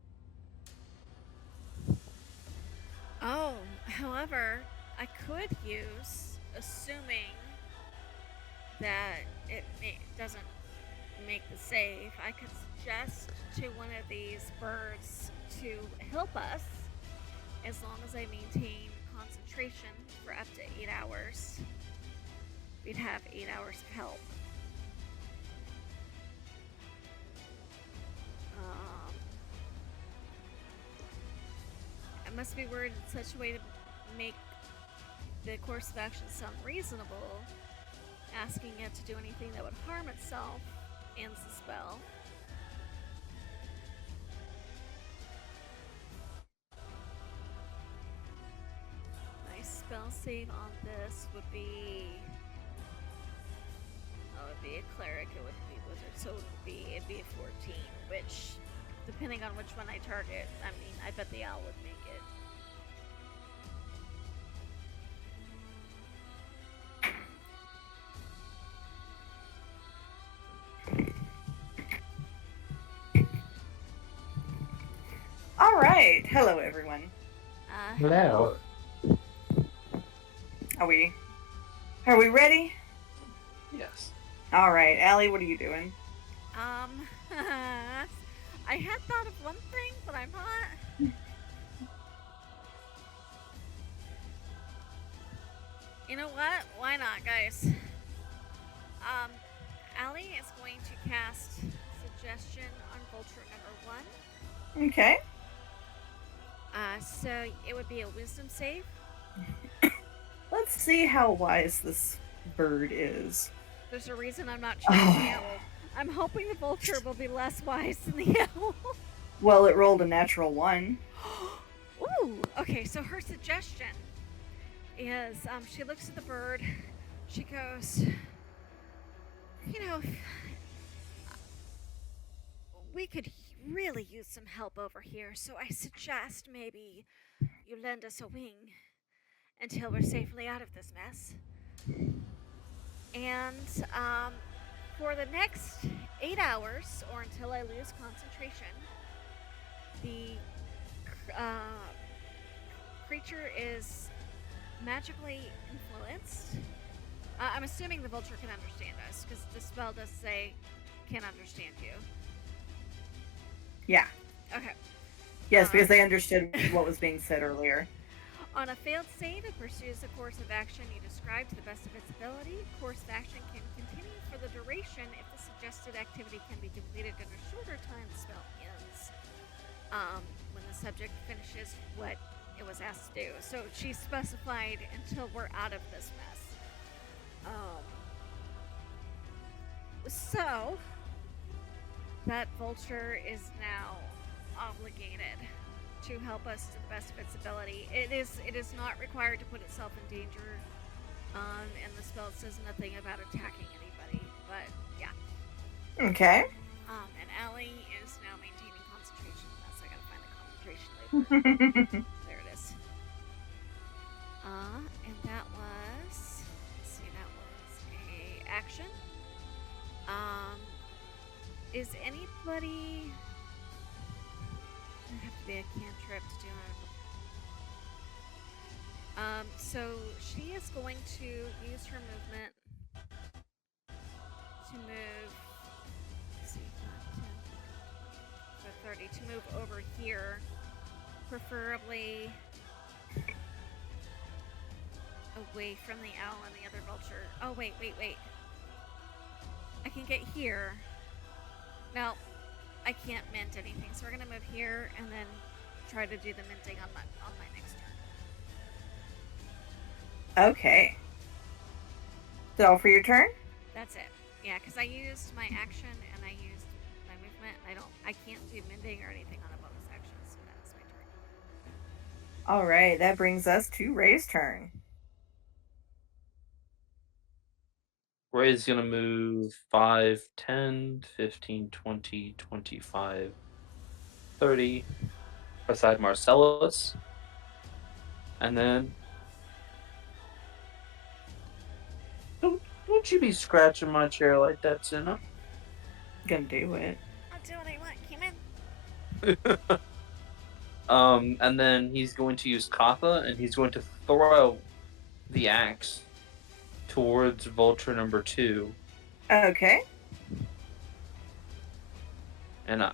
Oh, however, I could use, assuming that it doesn't make the save, I could suggest to one of these birds to help us as long as I maintain concentration for up to 8 hours. We'd have 8 hours of help. It must be worded in such a way to make the course of action sound reasonable. Asking it to do anything that would harm itself ends the spell. My spell save on this would be... Oh, it'd be a cleric, it wouldn't be wizard, so it'd be a 14, which, depending on which one I target, I mean, I bet the owl would make it. All right. Hello, everyone. Hello. Are we ready? Yes. All right. Allie, what are you doing? I had thought of one thing, but I'm not. You know what? Why not, guys? Allie is going to cast Suggestion on Vulture number 1. Okay. So it would be a Wisdom save. Let's see how wise this bird is. There's a reason I'm not choosing the owl. I'm hoping the vulture will be less wise than the owl. Well, it rolled a natural 1. Ooh, okay, so her suggestion is she looks at the bird, she goes, you know, we could really use some help over here, so I suggest maybe you lend us a wing until we're safely out of this mess. And For the next 8 hours, or until I lose concentration, the creature is magically influenced. I'm assuming the vulture can understand us, because the spell does say can understand you. Yeah. Okay. Yes, because they understood what was being said earlier. On a failed save, it pursues a course of action you describe to the best of its ability. Course of action can continue for the duration if the suggested activity can be completed in a shorter time the spell ends. When the subject finishes what it was asked to do. So she specified until we're out of this mess. So that vulture is now obligated to help us to the best of its ability. It is not required to put itself in danger, and the spell says nothing about attacking anybody. But yeah. Okay. And Allie is now maintaining concentration. So I gotta find the concentration label. There it is. And that was. Let's see, that was a action. Is anybody? It'd have to be a cantrip to do it. So she is going to use her movement to move. Let's see, 5, 10, 30 to move over here, preferably away from the owl and the other vulture. Oh wait. I can get here. No, I can't mint anything, so we're gonna move here and then try to do the minting on my next turn. Okay. Is that all for your turn? That's it. Yeah, because I used my action and I used my movement. I can't do mending or anything on a bonus action, so that's my turn. All right, that brings us to Ray's turn. Ray's gonna move 5, 10, 15, 20, 25, 30 beside Marcellus. And then don't you be scratching my chair like that, Senna. Gonna do it. I'll do what I want. Come in. And then he's going to use Katha, and he's going to throw the axe towards vulture number 2. Okay. And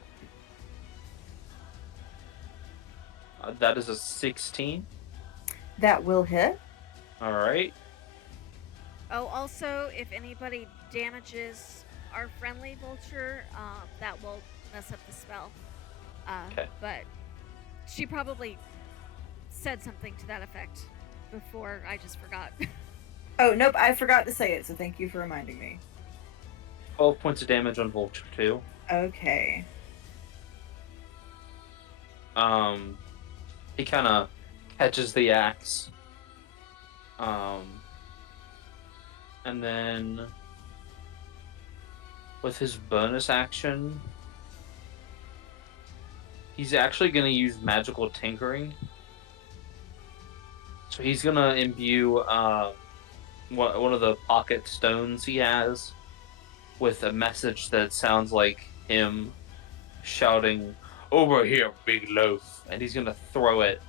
that is a 16. That will hit. All right. Oh, also, if anybody damages our friendly vulture, that will mess up the spell. Okay. But she probably said something to that effect before. I just forgot. Oh, nope, I forgot to say it, so thank you for reminding me. 12 points of damage on vulture 2. Okay. He kind of catches the axe. And then with his bonus action, he's actually going to use magical tinkering. So he's going to imbue one of the pocket stones he has with a message that sounds like him shouting, "Over here, big loaf," and he's gonna throw it.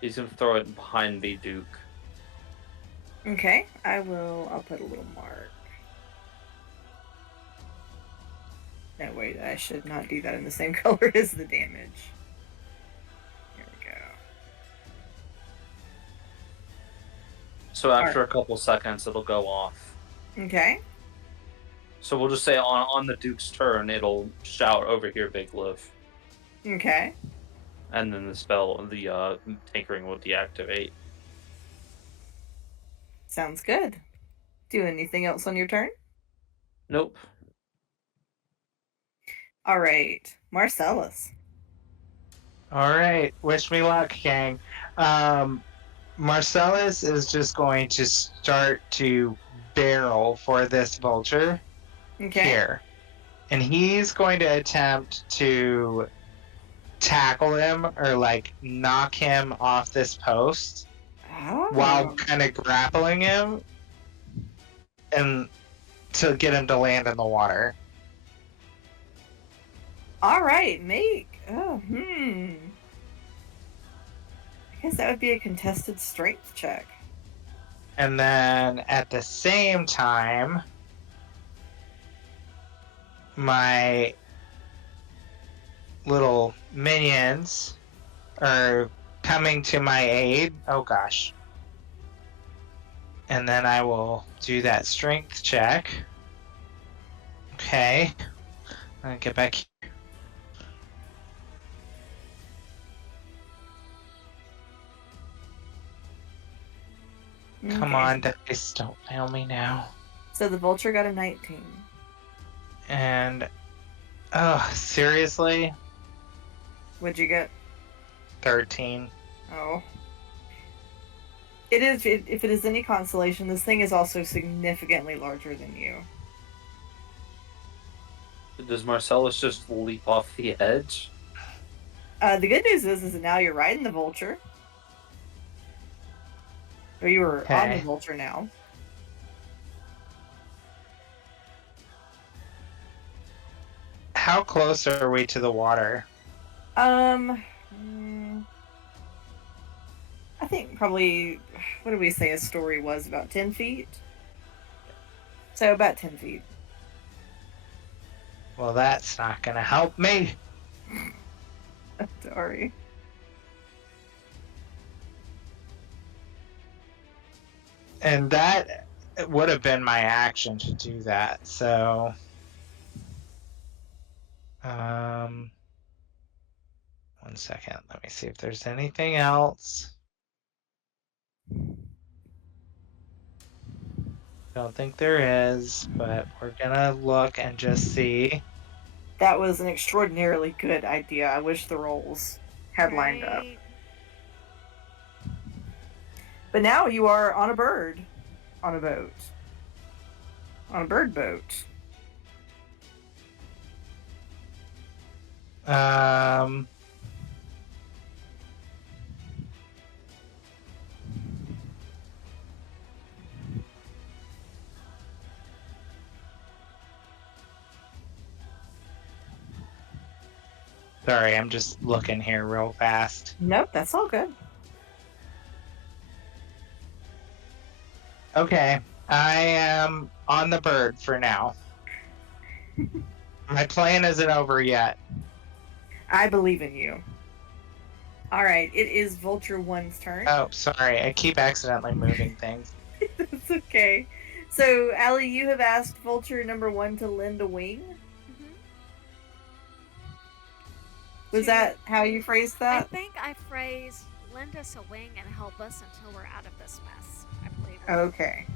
He's gonna throw it behind the Duke. Okay, I'll put a little mark. No, wait, I should not do that in the same color as the damage. Here we go. So after a couple seconds, it'll go off. Okay. So we'll just say on the Duke's turn, it'll shout, "Over here, big loaf." Okay. And then the tinkering will deactivate. Sounds good. Do anything else on your turn? Nope. All right, Marcellus. All right, wish me luck, gang. Marcellus is just going to start to barrel for this vulture Okay. here. And he's going to attempt to tackle him or like knock him off this post. while Oh. kind of grappling him and to get him to land in the water. All right, make. Oh, I guess that would be a contested strength check. And then at the same time, my little minions are coming to my aid. Oh gosh. And then I will do that strength check. Okay. I'm gonna get back here. Come Okay. on, dice, don't fail me now. So the vulture got a 19. And oh, seriously? What'd you get? 13. Oh. It is, if it is any consolation, this thing is also significantly larger than you. Does Marcellus just leap off the edge? The good news is that now you're riding the vulture. Or you were on the Okay. vulture now. How close are we to the water? I think probably, what did we say a story was? About 10 feet? So about 10 feet. Well, that's not gonna help me. Sorry. And that would have been my action to do that. So, one second. Let me see if there's anything else. Don't think there is, but we're gonna look and just see. That was an extraordinarily good idea. I wish the rolls had lined up. Right. But now you are on a bird. On a boat. On a bird boat. Sorry, I'm just looking here real fast. Nope, that's all good. Okay, I am on the bird for now. My plan isn't over yet. I believe in you. Alright, it is Vulture 1's turn. Oh, sorry, I keep accidentally moving things. That's okay. So, Allie, you have asked Vulture number 1 to lend a wing. Mhm. Was To- that how you phrased I that? think I phrased lend us a wing and help us until we're out of this mess. I believe. Okay.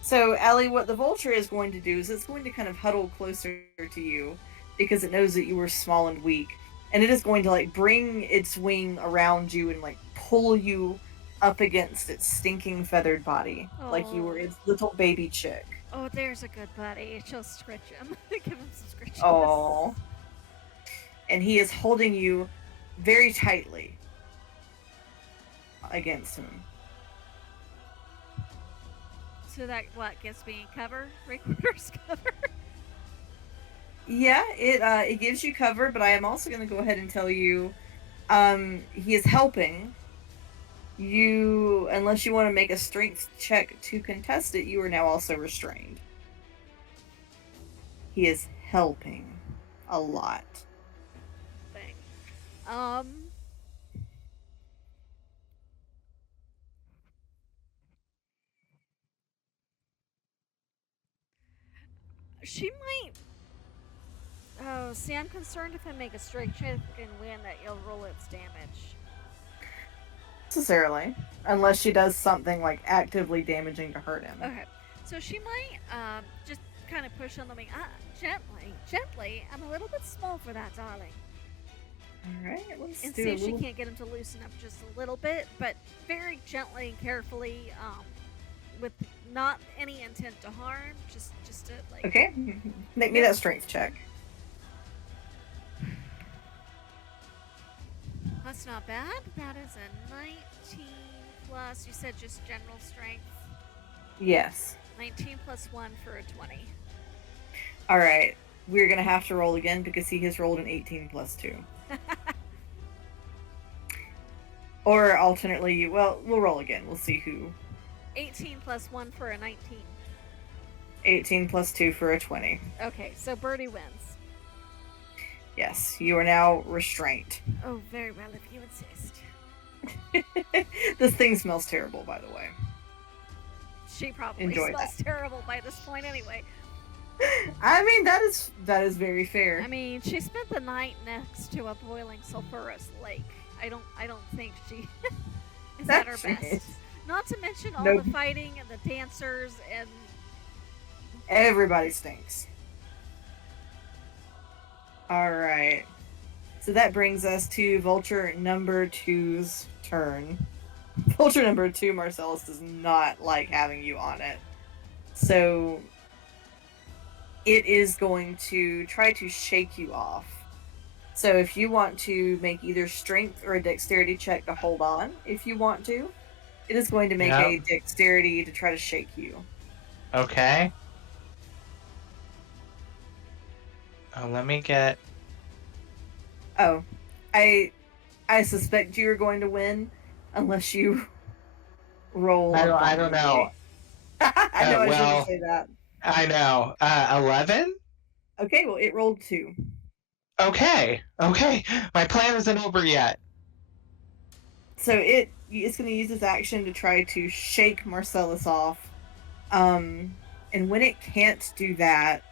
So, Allie, what the vulture is going to do is it's going to kind of huddle closer to you because it knows that you were small and weak. And it is going to like bring its wing around you and like pull you up against its stinking feathered body. Like you were Aw. its little baby chick. Oh, there's a good buddy. She'll scritch him. Give him some scritches. Oh. And he is holding you very tightly against him. So that what gets me in cover? 3/4 cover. Yeah, it gives you cover, but I am also going to go ahead and tell you, he is helping you. Unless you want to make a strength check to contest it, you are now also restrained. He is helping a lot. Thing. She might. Oh, see, I'm concerned if I make a strength check and win that you'll roll its damage. Necessarily, unless she does something like actively damaging to hurt him. Okay, so she might just kind of push on the wing. Gently. I'm a little bit small for that, darling. All right, let's And do see a if she little. can't get him to loosen up just a little bit, but very gently and carefully, with not any intent to harm. Just to like. Okay, make me that strength check. Let's That's not bad. That is a 19 plus. You said just general strength. Yes. 19 plus 1 for a 20. All right. We're going to have to roll again because he has rolled an 18 plus 2. Or alternately, well, we'll roll again. We'll see who. 18 plus 1 for a 19. 18 plus 2 for a 20. Okay, so Birdie wins. Yes, you are now restrained. Oh, very well, if you insist. This thing smells terrible, by the way. She probably Enjoy smells terrible by this point anyway. I mean, that is very fair. I mean, she spent the night next to a boiling sulfurous lake. I don't think she is at her best. Is. Not to mention all Nope. the fighting and the dancers and Everybody stinks. All right. So that brings us to Vulture number 2's turn. Vulture number 2, Marcellus, does not like having you on it. So it is going to try to shake you off. So if you want to make either strength or a dexterity check to hold on, if you want to, it is going to make a dexterity to try to shake you. Okay. Oh, let me get... Oh, I suspect you are going to win unless you roll. I don't know. I know I well, shouldn't say that. I know. 11? Okay, well, it rolled 2. Okay. My plan isn't over yet. So it's going to use its action to try to shake Marcellus off. And when it can't do that,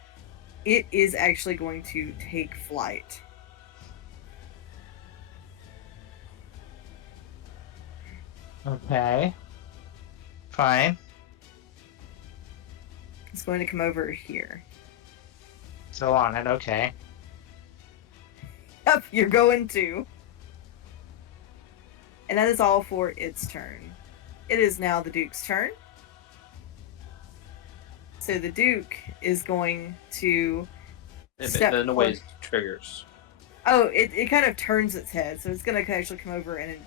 it is actually going to take flight. Okay. Fine. It's going to come over here. Still on it, okay. Yep, you're going to. And that is all for its turn. It is now the Duke's turn. So the Duke is going to step in a way, it triggers. Oh, it kind of turns its head, so it's going to actually come over and...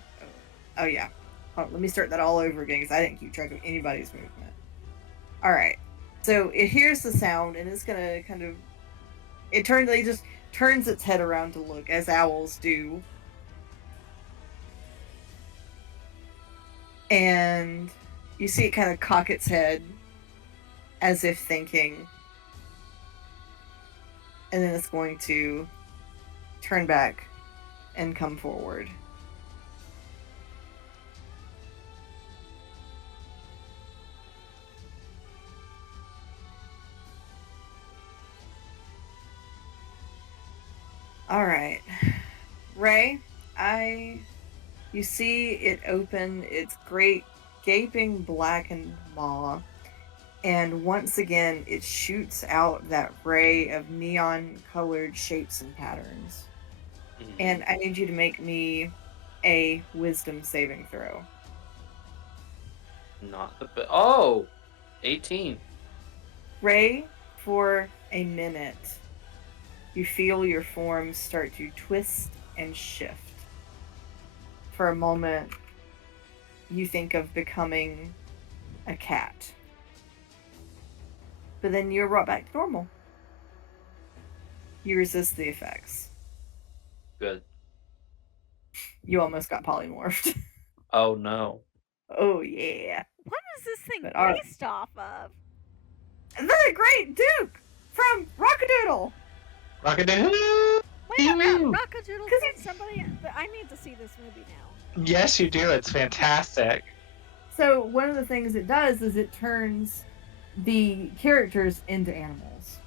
Oh, yeah. Hold on, let me start that all over again, because I didn't keep track of anybody's movement. Alright. So it hears the sound, and it's going to kind of... It just turns its head around to look, as owls do. And you see it kind of cock its head, as if thinking. And then it's going to turn back and come forward. All right. Ray, you see it open its great gaping blackened maw, and once again it shoots out that ray of neon colored shapes and patterns. Mm-hmm. And I need you to make me a wisdom saving throw. Not the... Oh! 18. Ray, for a minute, you feel your form start to twist and shift. For a moment, you think of becoming a cat. But then you're brought back to normal. You resist the effects. Good. You almost got polymorphed. Oh, no. Oh, yeah. What is this thing based off of? The Great Duke from Rockadoodle. Rockadoodle! Wait a minute, Rockadoodle killed somebody? I need to see this movie now. Yes, you do. It's fantastic. So one of the things it does is it turns the characters into animals.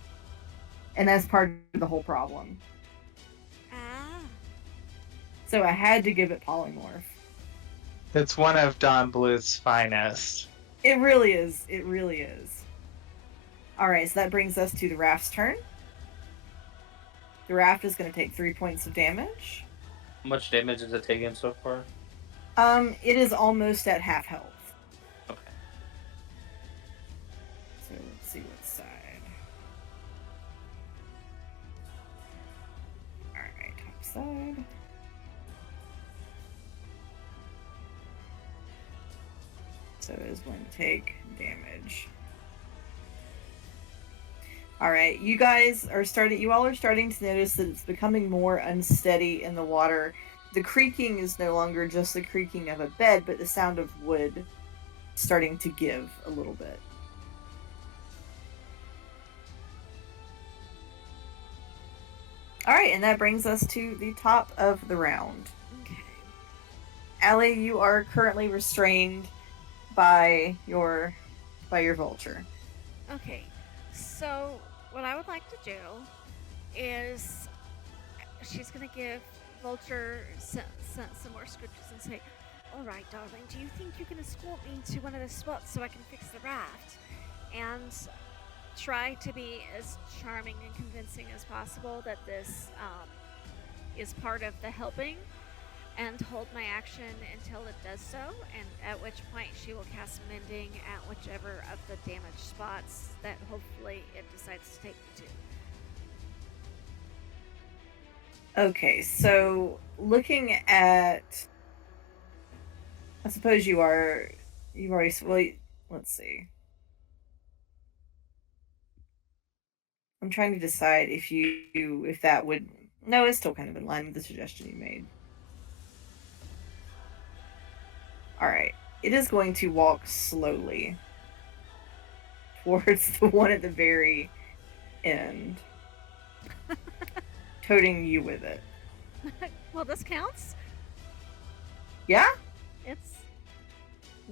And that's part of the whole problem. Ah. So I had to give it polymorph. It's one of Don Bluth's finest. It really is. It really is. Alright, so that brings us to the raft's turn. The raft is going to take 3 points of damage. How much damage is it taking so far? It is almost at half health. Okay. So let's see what side. Alright, top side. So it is going to take damage. All right, you all are starting to notice that it's becoming more unsteady in the water. The creaking is no longer just the creaking of a bed, but the sound of wood starting to give a little bit. All right, and that brings us to the top of the round. Okay. Allie, you are currently restrained by your vulture. Okay. So what I would like to do is she's gonna give Vulture some more scriptures and say, "All right, darling, do you think you can escort me to one of the spots so I can fix the raft?" And try to be as charming and convincing as possible that this is part of the helping, and hold my action until it does so, and at which point she will cast Mending at whichever of the damaged spots that hopefully it decides to take me to. Okay, so looking at, I suppose you've already, well, let's see. I'm trying to decide if that would, no, it's still kind of in line with the suggestion you made. All right, it is going to walk slowly towards the one at the very end, toting you with it. Well, this counts. Yeah? It's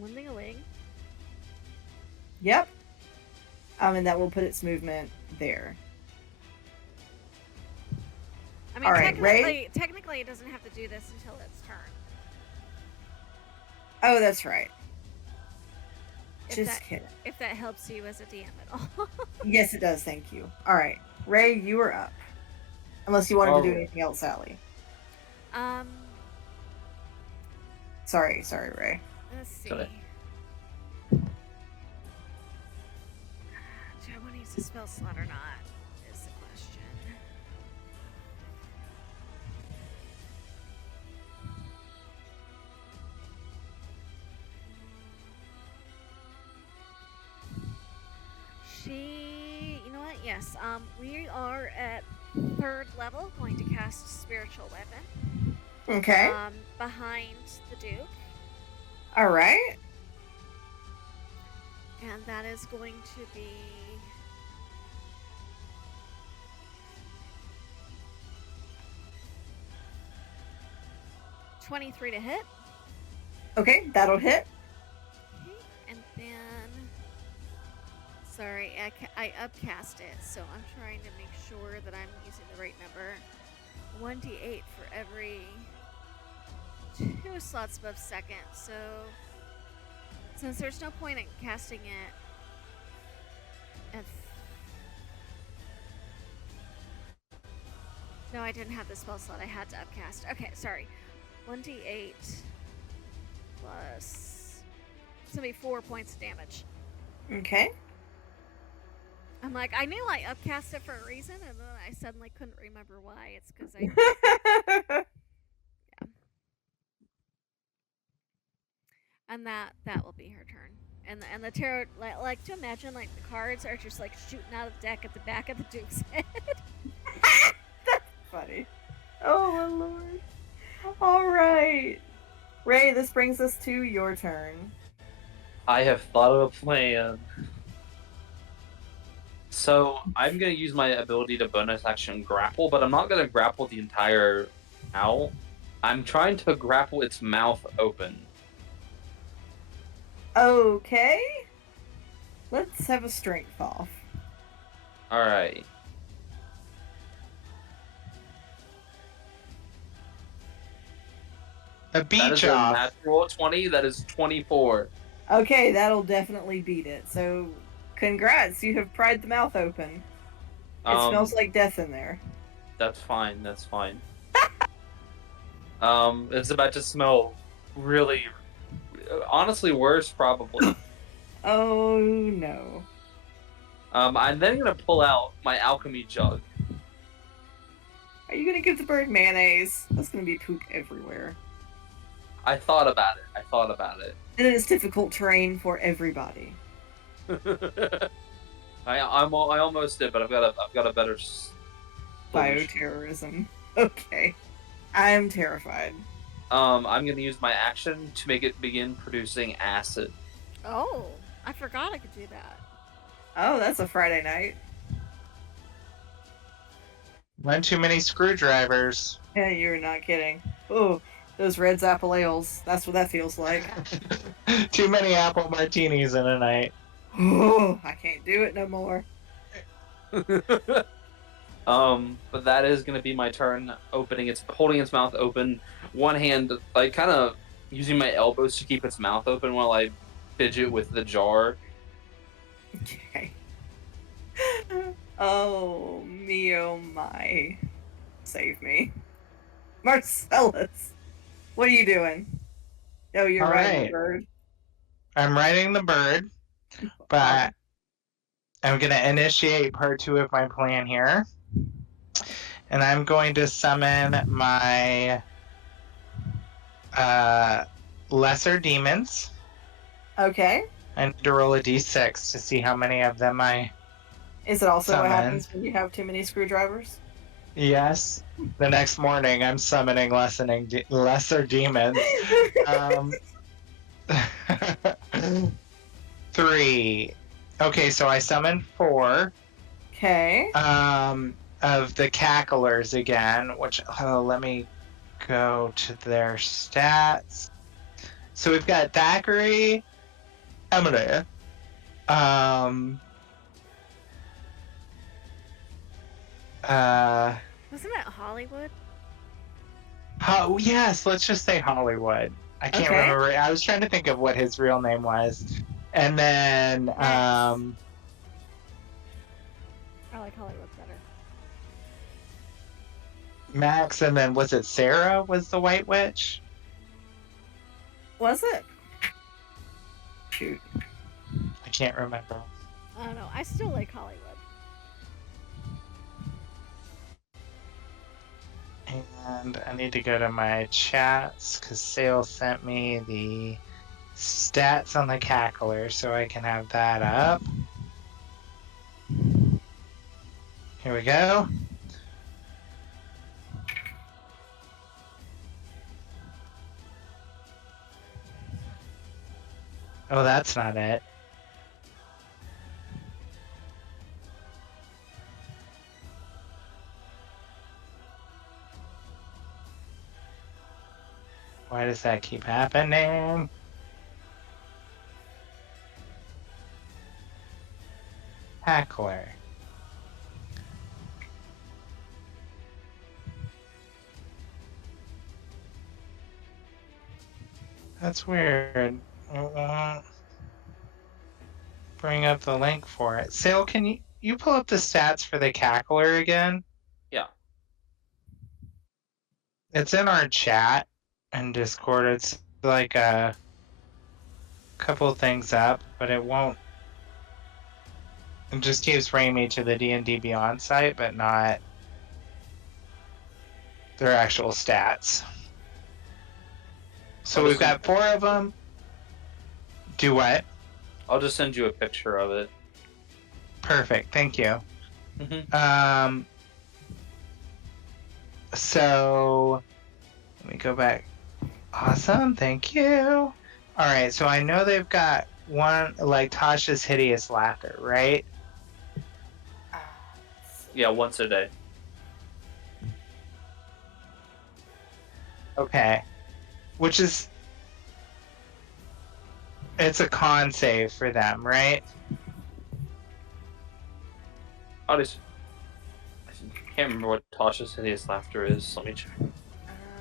lending a wing. Yep. And that will put its movement there. I mean, all right, technically, it doesn't have to do this until its turn. Oh, that's right. If that helps you as a DM at all. Yes, it does. Thank you. All right, Ray, you are up. Unless you wanted to do anything else, Sally. Sorry, Ray. Let's see. Sorry. Do I want to use a spell slot or not? Is the question. You know what? Yes. We are at 3rd level, going to cast Spiritual Weapon. Okay. Behind the Duke. All right. And that is going to be 23 to hit. Okay, that'll hit. Okay, and then, sorry, I upcast it, so I'm trying to make sure that I'm using the right number. 1d8 for every 2 slots above second. So since there's no point in casting it at no, I didn't have the spell slot. I had to upcast. Okay, sorry. 1d8 plus, it's gonna be 4 points of damage. Okay. I'm like, I knew I upcast it for a reason, and then I suddenly couldn't remember why. It's because I yeah. And that will be her turn. And the tarot, like to imagine like the cards are just like shooting out of the deck at the back of the Duke's head. That's funny. Oh my lord. All right, Ray, this brings us to your turn. I have thought of a plan. So I'm going to use my ability to bonus action grapple, but I'm not going to grapple the entire owl. I'm trying to grapple its mouth open. Okay. Let's have a strength off. Alright. A That beach is a off. natural 20. That is 24. Okay, that'll definitely beat it. So, congrats, you have pried the mouth open. It smells like death in there. That's fine. That's fine. It's about to smell really, honestly worse, probably. Oh no. I'm then gonna pull out my alchemy jug. Are you gonna give the bird mayonnaise? That's gonna be poop everywhere. I thought about it. It is difficult terrain for everybody. I almost did, but I've got a better solution. Bioterrorism. Okay. I'm terrified. I'm gonna use my action to make it begin producing acid. Oh, I forgot I could do that. Oh, that's a Friday night. One too many screwdrivers. Yeah, you're not kidding. Oh, those Red's apple ales. That's what that feels like. Too many apple martinis in a night. Oh, I can't do it no more. But that is gonna be my turn. Holding its mouth open, one hand like kind of using my elbows to keep its mouth open while I fidget with the jar. Okay. Oh, me, oh my. Save me. Marcellus, what are you doing? Oh, you're All riding right. the bird. I'm riding the bird, but I'm going to initiate part 2 of my plan here. And I'm going to summon my lesser demons. Okay. I need to roll a d6 to see how many of them I... Is it also what Summon. happens when you have too many screwdrivers? Yes. The next morning, I'm summoning lesser demons. 3. Okay, so I summoned 4. Okay. Of the cacklers again, which let me go to their stats. So we've got Thackeray, Emily, Wasn't it Hollywood? yes, let's just say Hollywood. I can't Okay. remember. I was trying to think of what his real name was. And then Max. I like Hollywood better. Max, and then was it Sarah was the White Witch? Was it? Shoot. I can't remember. I don't know. I still like Hollywood. And I need to go to my chats because Sale sent me the stats on the cackler so I can have that up. Here we go. Oh, that's not it. Why does that keep happening? Hackler. That's weird. Bring up the link for it. Sale, can you pull up the stats for the cackler again? Yeah. It's in our chat in Discord. It's like a couple things up, but it won't. It just keeps bringing me to the D&D Beyond site, but not their actual stats. So we've got 4 of them. Do what? I'll just send you a picture of it. Perfect. Thank you. Mm-hmm. So let me go back. Awesome. Thank you. All right. So I know they've got one, like Tasha's Hideous Laughter, right? Yeah, once a day. Okay. Which is... It's a con save for them, right? I can't remember what Tasha's Hideous Laughter is. Let me check.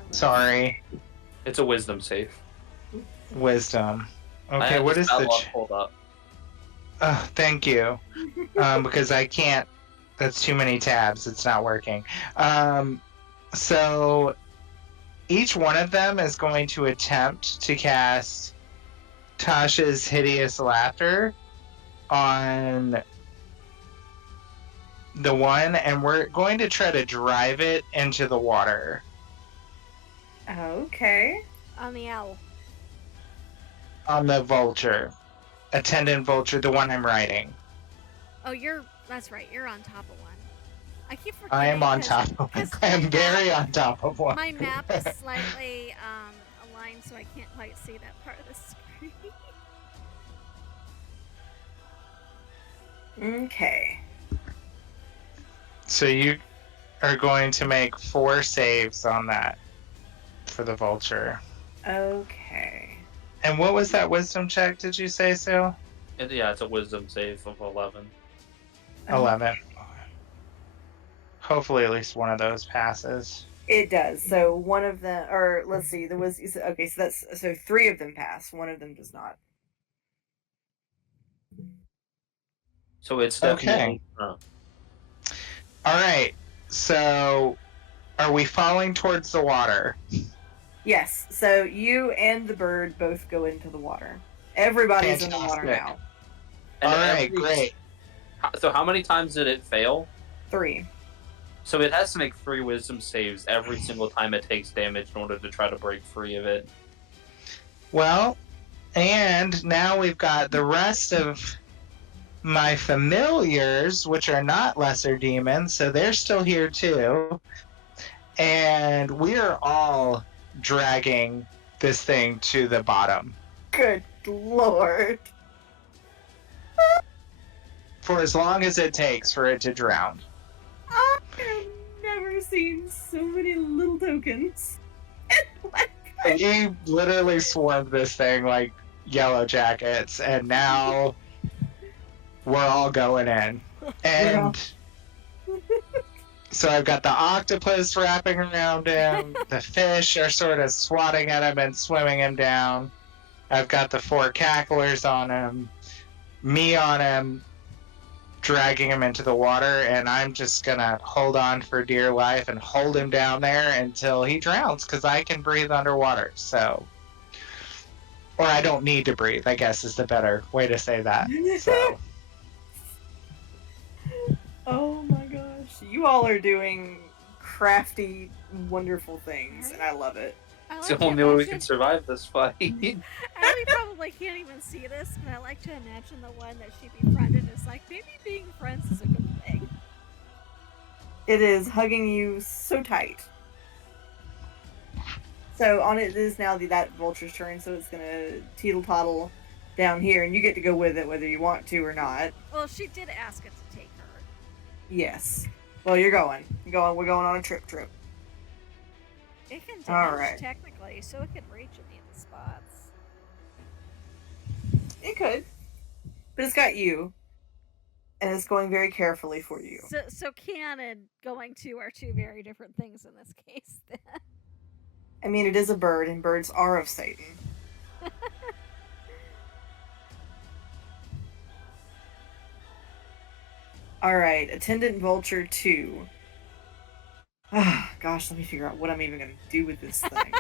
Sorry. It's a wisdom save. Wisdom. I Okay, had what this is the... bad luck pulled up. Thank you. Because I can't... That's too many tabs. It's not working. So each one of them is going to attempt to cast Tasha's Hideous Laughter on the one, and we're going to try to drive it into the water. Okay. On the owl. On the vulture. Attendant vulture, the one I'm riding. Oh, that's right. You're on top of one. I keep forgetting. I am on top of one. because I am my very map- on top of one. My map is slightly aligned, so I can't quite see that part of the screen. Okay. So you are going to make 4 saves on that for the vulture. Okay. And what was that wisdom check, did you say, Sue? Yeah, it's a wisdom save of 11. 11. Hopefully at least one of those passes. It does. So one of them, or let's see, there was okay. So 3 of them pass. One of them does not. So it's Okay. definitely. All right. So are we falling towards the water? Yes. So you and the bird both go into the water. Everybody's in the water Fantastic. now. And All right, every- great. So how many times did it fail? 3. So it has to make 3 wisdom saves every single time it takes damage in order to try to break free of it. Well, and now we've got the rest of my familiars, which are not lesser demons, so they're still here too. And we are all dragging this thing to the bottom Good lord. for as long as it takes for it to drown. I have never seen so many little tokens. He literally swarmed this thing like yellow jackets, and now we're all going in. And so I've got the octopus wrapping around him, the fish are sort of swatting at him and swimming him down. I've got the 4 cacklers on him, me on him, dragging him into the water, and I'm just gonna hold on for dear life and hold him down there until he drowns, because I can breathe underwater, so... Or I don't need to breathe, I guess is the better way to say that. So, Oh my gosh. You all are doing crafty, wonderful things, and I love it. I It's like the to only way we imagine- can survive this fight. I know you probably can't even see this, but I like to imagine the one that she befriended is like, maybe being friends is a good thing. It is hugging you so tight. So on it is now that vulture's turn, so it's gonna teetle toddle down here, and you get to go with it whether you want to or not. Well, she did ask it to take her. Yes. Well, you're going. We're going on a trip. It can dash Alright. technically, so it can reach any of the spots. It could. But it's got you. And it's going very carefully for you. So can and going to are 2 very different things in this case. Then. I mean, it is a bird, and birds are of Satan. Alright, Attendant Vulture 2. Ah, gosh, let me figure out what I'm even going to do with this thing.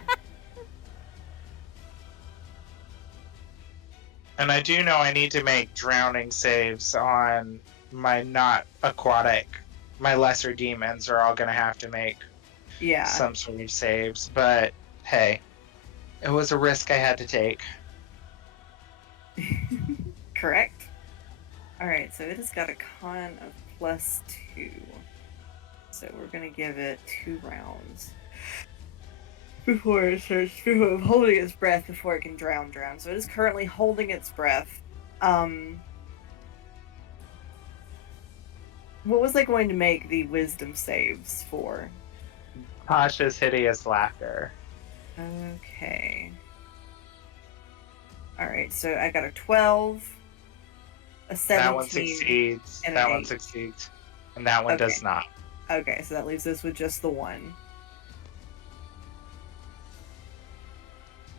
and I do know I need to make drowning saves on my not aquatic. My lesser demons are all going to have to make Yeah. some sort of saves, but hey, it was a risk I had to take. Correct. Alright, so it has got a con of +2. So we're gonna give it 2 rounds before it starts holding its breath before it can drown. So it is currently holding its breath. What was I going to make the wisdom saves for? Tasha's hideous laughter. Okay. Alright, so I got a 12, a 17. That one succeeds. and an That one 8. succeeds. And that one does Okay. not. Okay, so that leaves us with just the 1.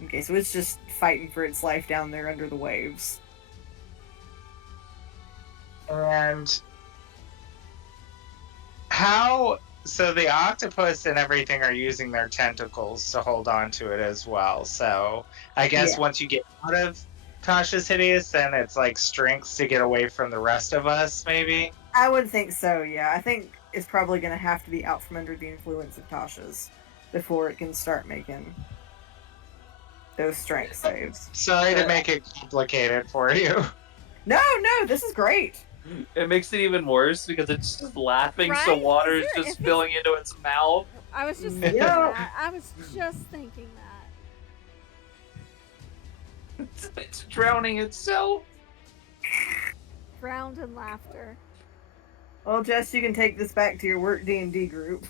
Okay, so it's just fighting for its life down there under the waves. And how... So the octopus and everything are using their tentacles to hold on to it as well. So I guess Yeah. once you get out of Tasha's hideous, then it's like strengths to get away from the rest of us, maybe? I would think so, yeah. I think it's probably going to have to be out from under the influence of Tasha's before it can start making those strength saves. Sorry to make it complicated for you. No, this is great. It makes it even worse because it's just laughing, so Right? water is Is there- just if it's- spilling into its mouth. I was just Yeah. thinking that. I was just thinking that. It's drowning itself. Drowned in laughter. Well, Jess, you can take this back to your work D&D group.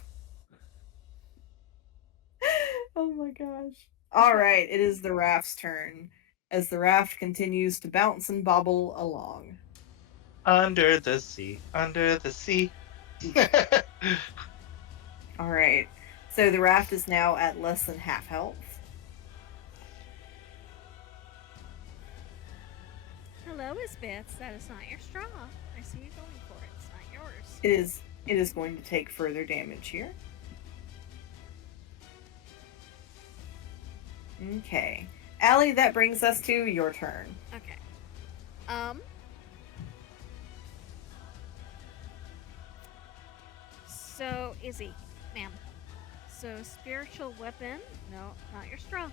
Oh my gosh. All right, it is the raft's turn as the raft continues to bounce and bobble along. Under the sea, under the sea. All right. So the raft is now at less than half health. Hello, Isbits. That is not your straw. I see you going for it. It's not yours. It is going to take further damage here. Okay. Allie, that brings us to your turn. Okay. So, Izzy, ma'am. So, spiritual weapon. No, not your straw.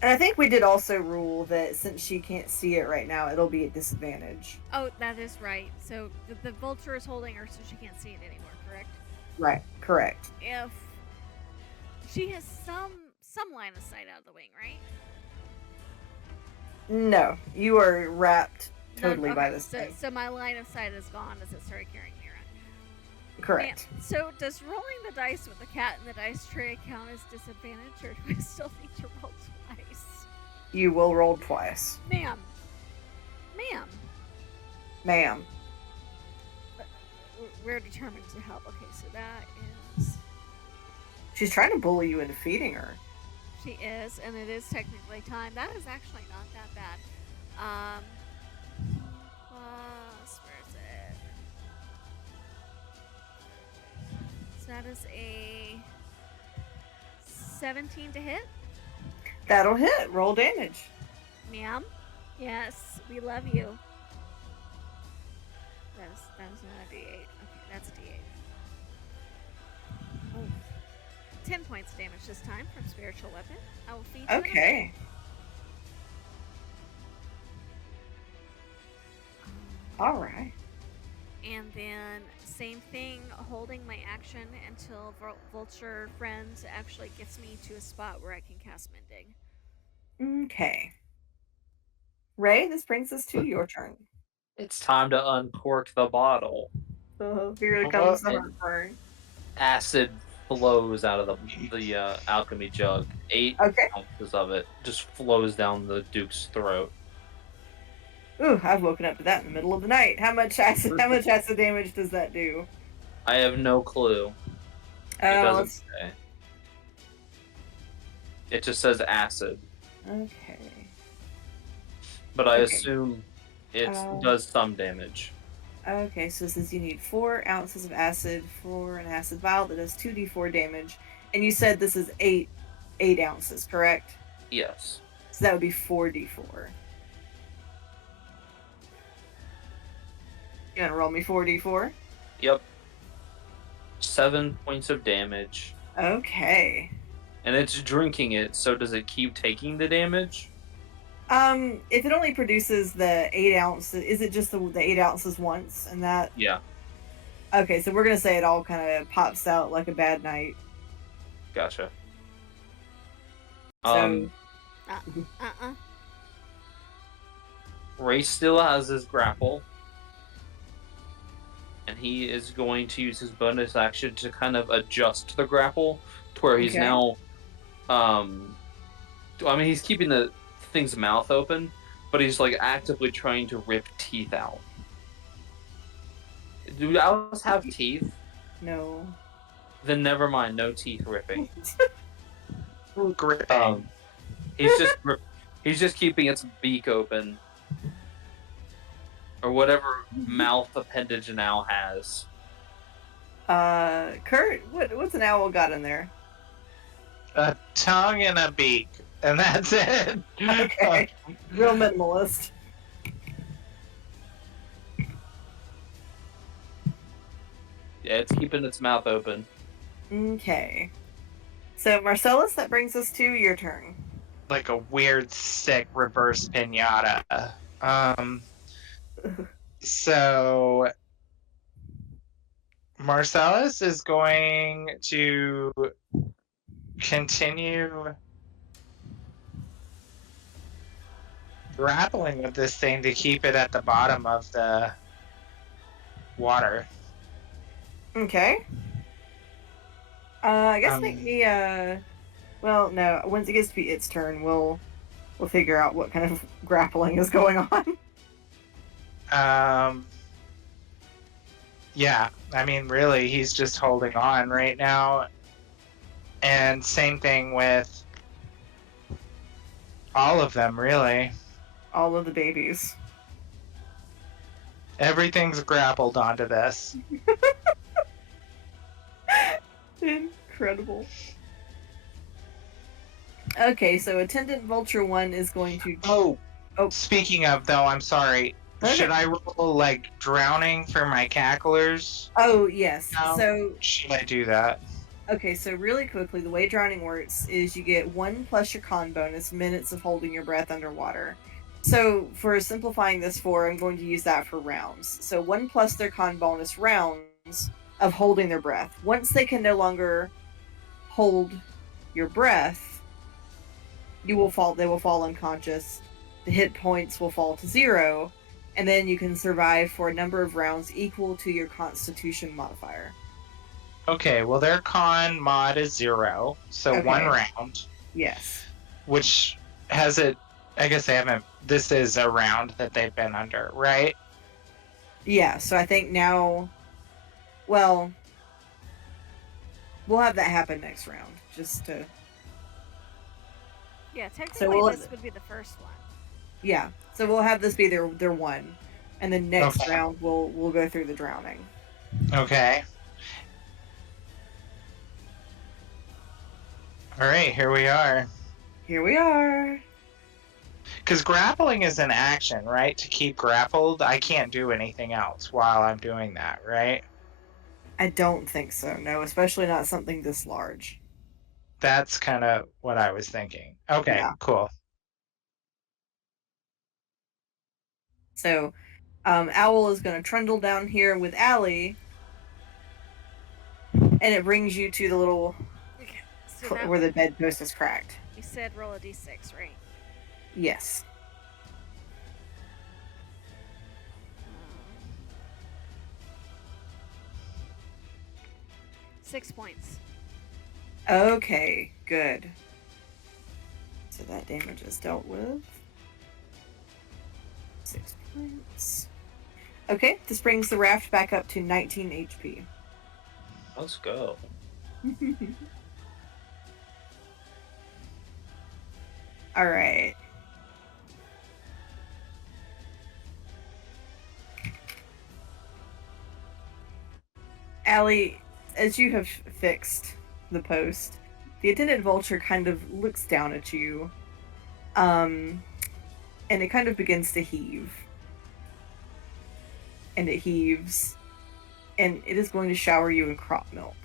And I think we did also rule that since she can't see it right now, it'll be at disadvantage. Oh, that is right. So, the vulture is holding her so she can't see it anymore, correct? Right. Correct. If she has some line of sight out of the wing, right? No, you are wrapped totally None- by okay, this so, thing. so my line of sight is gone as it started carrying me around. Correct. Ma'am, so does rolling the dice with the cat in the dice tray count as disadvantage, or do I still need to roll twice? You will roll twice. Ma'am. Ma'am. We're determined to help. Okay, so that is... She's trying to bully you into feeding her. She is, and it is technically time. That is actually not that bad. Plus, where is it? So that is a 17 to hit. That'll hit. Roll damage. Ma'am? Yes, we love you. That is not a D8. Okay, that's a D8. Oh. 10 points of damage this time from spiritual weapon. I will feed you. Okay. All right. And then same thing, holding my action until vulture friend actually gets me to a spot where I can cast mending. Okay. Ray, this brings us to your turn. It's time to uncork the bottle. So here comes the heartburn. Acid flows out of the alchemy jug. 8 Okay. ounces of it just flows down the Duke's throat. Ooh, I've woken up to that in the middle of the night. How much acid damage does that do? I have no clue. It doesn't say. It just says acid. Okay. But I Okay. assume it does some damage. Okay, so it says you need 4 ounces of acid for an acid vial that does 2d4 damage. And you said this is 8 ounces, correct? Yes. So that would be 4d4. You gonna roll me 4d4? Yep. 7 points of damage. Okay. And it's drinking it, so does it keep taking the damage? If it only produces the 8 ounces, is it just the 8 ounces once and that? Yeah. Okay, so we're gonna say it all kind of pops out like a bad night. Gotcha. So, Ray still has his grapple. And he is going to use his bonus action to kind of adjust the grapple to where he's now he's keeping the thing's mouth open, but he's like actively trying to rip teeth out. Do owls have teeth? no. Then never mind, no teeth ripping. Gripping. He's just keeping its beak open. Or whatever mouth appendage an owl has. Kurt, what's an owl got in there? A tongue and a beak, and that's it. Okay. Real minimalist. Yeah, it's keeping its mouth open. Okay. So, Marcellus, that brings us to your turn. Like a weird, sick reverse pinata. So Marcellus is going to continue grappling with this thing to keep it at the bottom of the water. Okay. I guess Um, make me well, no, once it gets to be its turn, we'll figure out what kind of grappling is going on. Yeah, I mean, really, he's just holding on right now. And same thing with all of them, really. All of the babies. Everything's grappled onto this. Incredible. Okay, so Attendant Vulture 1 is going to... Oh, Oh. Speaking of, though, I'm sorry. Okay. Should I roll, like, drowning for my cacklers? Oh, yes. No. So, Should I do that? okay, so really quickly, the way drowning works is you get 1 plus your con bonus minutes of holding your breath underwater. So, for simplifying this I'm going to use that for rounds. So, 1 plus their con bonus rounds of holding their breath. Once they can no longer hold your breath, they will fall unconscious. The hit points will fall to 0, and then you can survive for a number of rounds equal to your Constitution modifier. Okay, well, their con mod is 0, so Okay. 1 round. Yes. Which has it... I guess they haven't... This is a round that they've been under, right? Yeah, so I think now... Well... We'll have that happen next round, just to... Yeah, technically this would be the first one. Yeah, so we'll have this be their 1. And then next Okay. round, we'll go through the drowning. Okay. Alright, here we are. Here we are. Because grappling is an action, right? To keep grappled, I can't do anything else while I'm doing that, right? I don't think so, no, especially not something this large. That's kind of what I was thinking. Okay, Yeah. cool. So, Owl is going to trundle down here with Allie, and it brings you to the little... So where the bedpost is cracked. You said roll a d6, right? Yes. 6 points. Okay, good. So that damage is dealt with. 6 points. Okay, this brings the raft back up to 19 HP. Let's go. All right. Allie, as you have fixed the post, the attendant vulture kind of looks down at you, and it kind of begins to heave. And it heaves, and it is going to shower you in crop milk.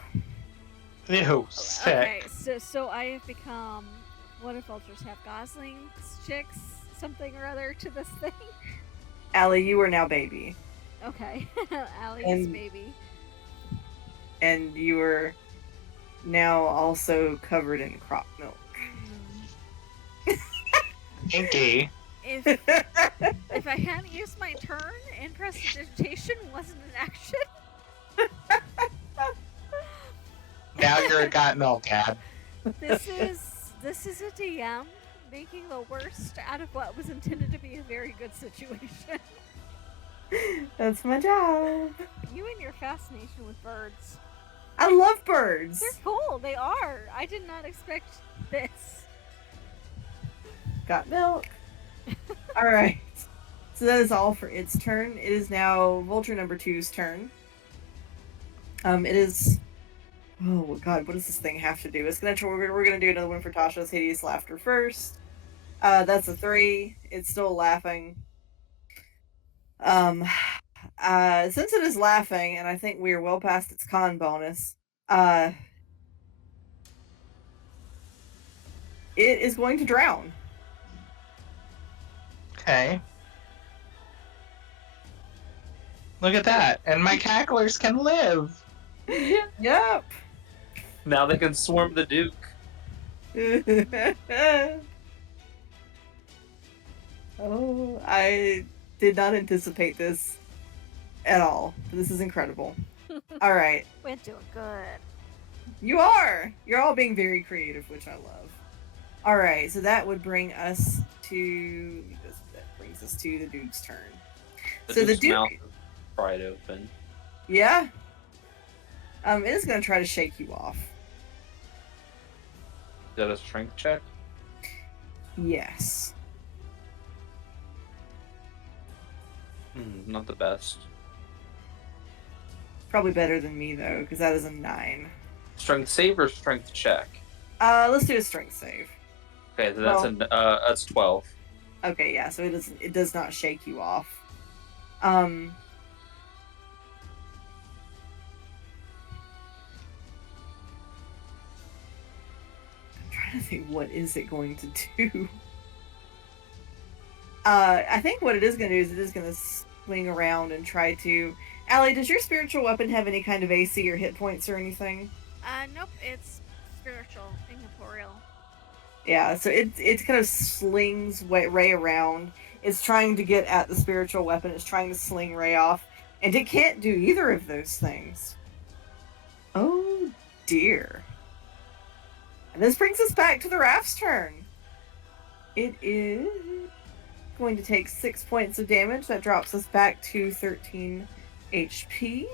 Ew, sick. Okay, so I have become... What if vultures have goslings, chicks, something or other to this thing? Allie, you are now baby. Okay, Allie is baby. And you are now also covered in crop milk. Stinky. If I hadn't used my turn and prestidigitation wasn't an action. Now you're a got milk cat. This is a DM making the worst out of what was intended to be a very good situation. That's my job. You and your fascination with birds. I love birds. They're cool. They are. I did not expect this. Got milk. All right. So that is all for its turn. It is now Vulture number 2's turn. It is... Oh god, what does this thing have to do? It's we're gonna do another one for Tasha's hideous laughter first. That's a 3. It's still laughing. Since it is laughing, and I think we are well past its con bonus, it is going to drown. Okay. Look at that. And my cacklers can live. Yep. Now they can swarm the Duke. Oh, I did not anticipate this at all. This is incredible. All right. We're doing good. You are! You're all being very creative, which I love. All right, so that would bring us to... That brings us to the Duke's turn. So the Duke's Duke... mouth is pried open. Yeah? It is going to try to shake you off. Is that a strength check? Yes. Not the best. Probably better than me, though, because that is a 9. Strength save or strength check? Let's do a strength save. Okay, so that's 12. Okay, yeah, so it does not shake you off. I'm trying to think, what is it going to do? I think what it is going to do is it is going to swing around and try to... Allie, does your spiritual weapon have any kind of AC or hit points or anything? Nope, it's spiritual, incorporeal. Yeah, so it kind of slings Ray around. It's trying to get at the spiritual weapon. It's trying to sling Ray off. And it can't do either of those things. Oh, dear. And this brings us back to the raft's turn. It is going to take 6 points of damage. That drops us back to 13 HP.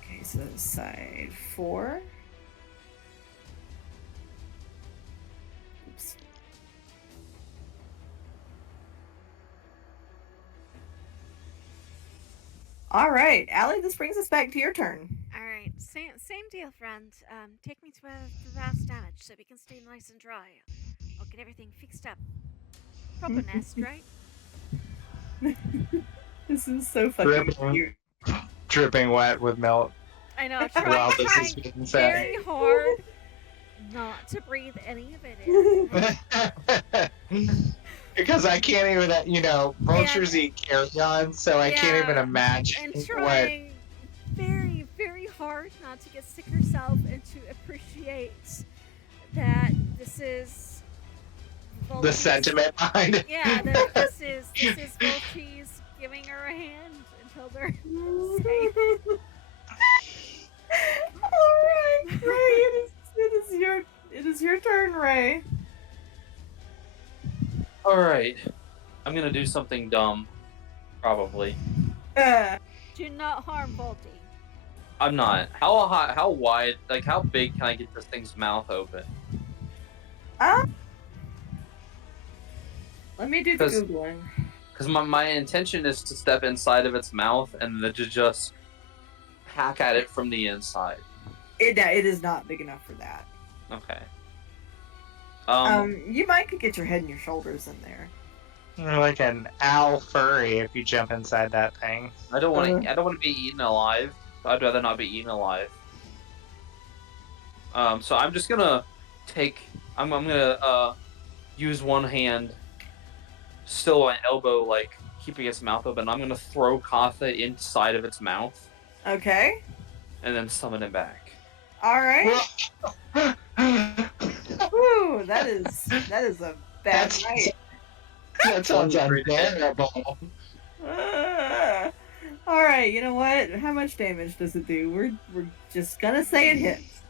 Okay, so side 4. Oops. All right, Allie, this brings us back to your turn. Alright, same deal, friend. Take me to where the last damage so we can stay nice and dry. I'll get everything fixed up. Proper nest, right? This is so fucking cute. Dripping wet with milk. I know, While trying this is being said. very hard not to breathe any of it in. Because I can't even, vultures eat carrion, so I can't even imagine And what. trying very, very hard not to get sick herself and to appreciate that this is The sentiment behind it. Yeah, that this is Volcheese giving her a hand until they're safe. Alright, Ray, it is your turn, Ray. Alright. I'm gonna do something dumb. Probably. Do not harm Volty. I'm not. How wide, how big can I get this thing's mouth open? Let me do the Googling. Because my intention is to step inside of its mouth and then to just hack at it from the inside. It is not big enough for that. Okay. You might could get your head and your shoulders in there. You're like an owl furry if you jump inside that thing. I don't want to be eaten alive. I'd rather not be eaten alive. So I'm just gonna I'm gonna use one hand, still my elbow, keeping its mouth open. I'm gonna throw Katha inside of its mouth. Okay. And then summon it back. All right. Woo, that is a bad night. That sounds unbearable. All right, you know what? How much damage does it do? We're just gonna say it hits.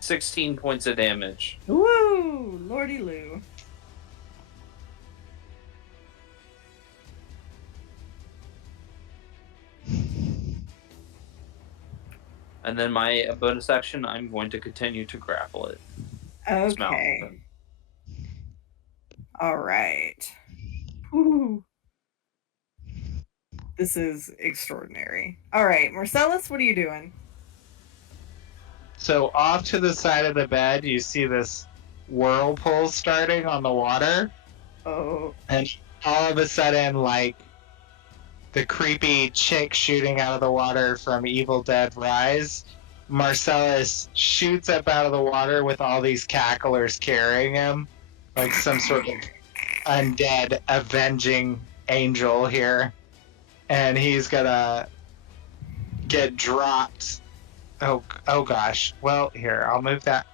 16 points of damage. Woo, Lordy Lou. And then my bonus action, I'm going to continue to grapple it. Okay. All right. Whew. This is extraordinary. All right, Marcellus, what are you doing? So off to the side of the bed, you see this whirlpool starting on the water. Oh. And all of a sudden, the creepy chick shooting out of the water from Evil Dead Rise Marcellus shoots up out of the water with all these cacklers carrying him, like some sort of undead avenging angel here. And he's gonna get dropped. Oh gosh. Well, here, I'll move that.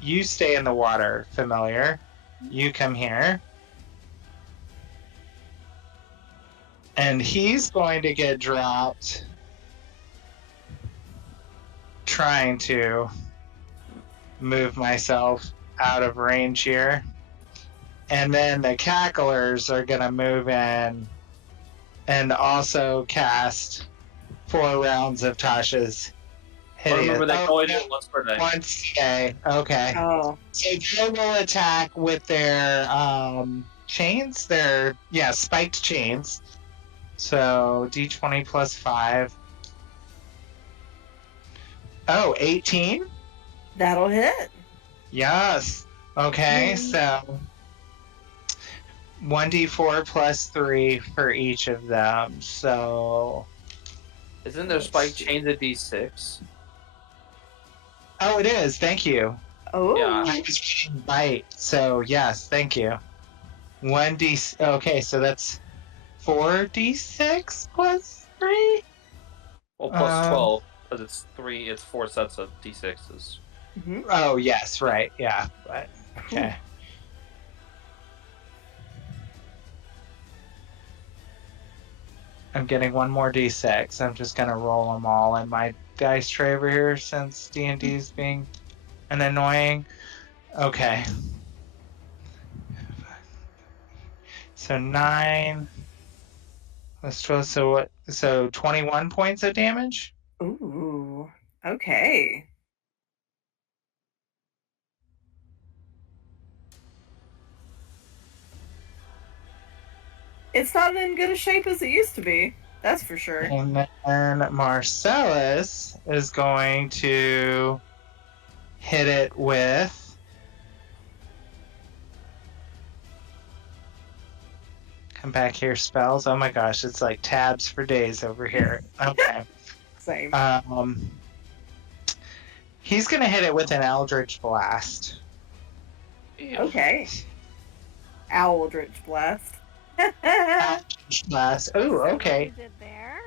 You stay in the water, familiar. You come here. And he's going to get dropped trying to move myself out of range here. And then the cacklers are going to move in and also cast 4 rounds of Tasha's But hideous. remember, they can only do it once per day. Once a day. Okay. Oh, So they will attack with their chains. Their spiked chains. So d20 plus 5. Oh, 18? that'll hit. Yes. Okay, so 1d4 plus 3 for each of them. So. Isn't there spike chains at D6? Oh, it is. Thank you. Oh, Yeah. I was reading bite. So, yes, thank you. 1d. Okay, so that's 4d6 plus 3? Well, plus 12, because it's 4 sets of D6s. mhm. Oh, yes, right. Yeah, but okay. I'm getting one more d6. I'm just gonna roll them all in my dice tray over here since D&D's being an annoying. Okay. So 9 plus 12. So what? So 21 points of damage. Ooh, okay. It's not in good a shape as it used to be. That's for sure. And then Marcellus is going to hit it with. Come back here, spells. Oh my gosh, it's like tabs for days over here. Okay. Same. He's gonna hit it with an Eldritch Blast. Okay. Eldritch Blast. Eldritch Blast. Ooh, okay. You did there.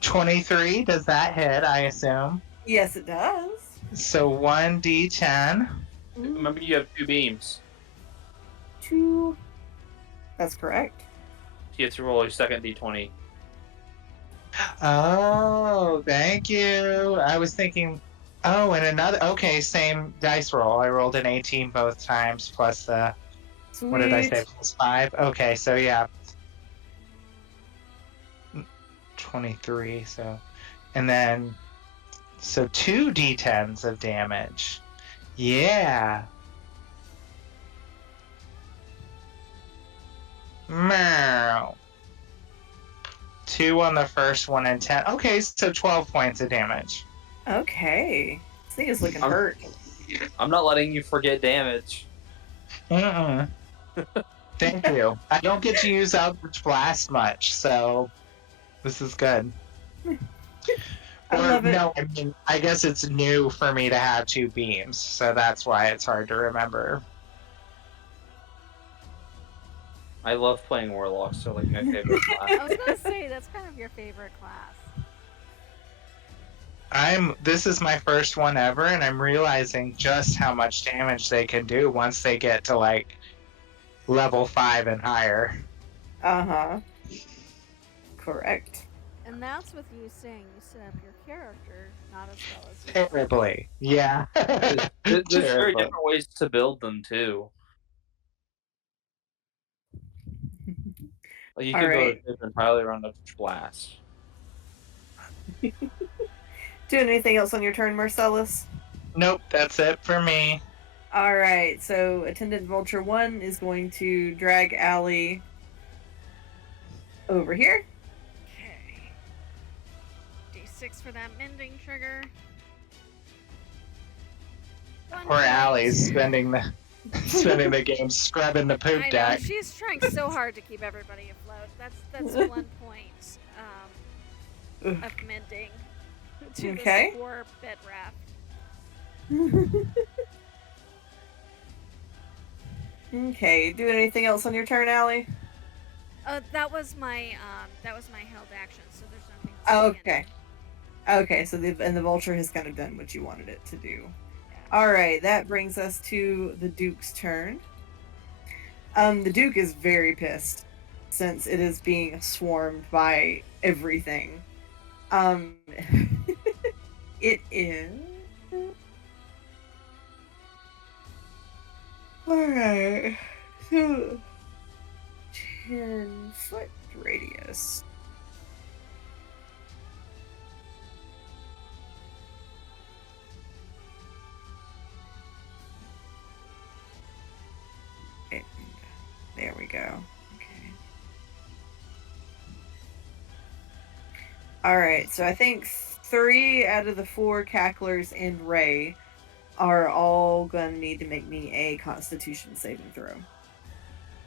23. Does that hit? I assume. Yes, it does. So 1d10. Remember, you have 2 beams. 2. That's correct. You have to roll your second D20. Oh, thank you. I was thinking. Oh, and another. Okay, same dice roll. I rolled an 18 both times plus the. Sweet. What did I say? Plus 5. Okay, so yeah. 23. So, and then, so 2 d10s of damage. Yeah. Meow. 2 on the first one and 10. Okay, so 12 points of damage. Okay. This thing is looking I'm- hurt. I'm not letting you forget damage. Mm-mm. Thank you. I don't get to use Eldritch Blast much, so this is good. I love it. No, I mean, I guess it's new for me to have 2 beams, so that's why it's hard to remember. I love playing Warlocks, so like my favorite class. I was gonna say that's kind of your favorite class. This is my first one ever, and I'm realizing just how much damage they can do once they get to like level 5 and higher. Uh-huh. Correct. And that's with you saying you set up your character not as well as you Terribly. Yeah. There's very Terribly. different ways to build them too. Like you All can build right. a ship entirely around a blast. Doing anything else on your turn, Marcellus? Nope, that's it for me. Alright, so Attendant Vulture 1 is going to drag Allie over here. Okay. D6 for that mending trigger. Poor Allie's spending the game scrubbing the poop I know, deck. she's trying so hard to keep everybody afloat. That's 1 point of mending. to Okay. this 4-bit raft. Okay, doing anything else on your turn, Allie? That was my held action, so there's nothing else. Oh, I can okay. do. Okay, so the vulture has kind of done what you wanted it to do. Yeah. All right, that brings us to the Duke's turn. The Duke is very pissed since it is being swarmed by everything. It is. Alright. So 10-foot radius. And there we go. Okay. Alright, so I think 3 out of the 4 cacklers and Ray are all gonna need to make me a Constitution saving throw.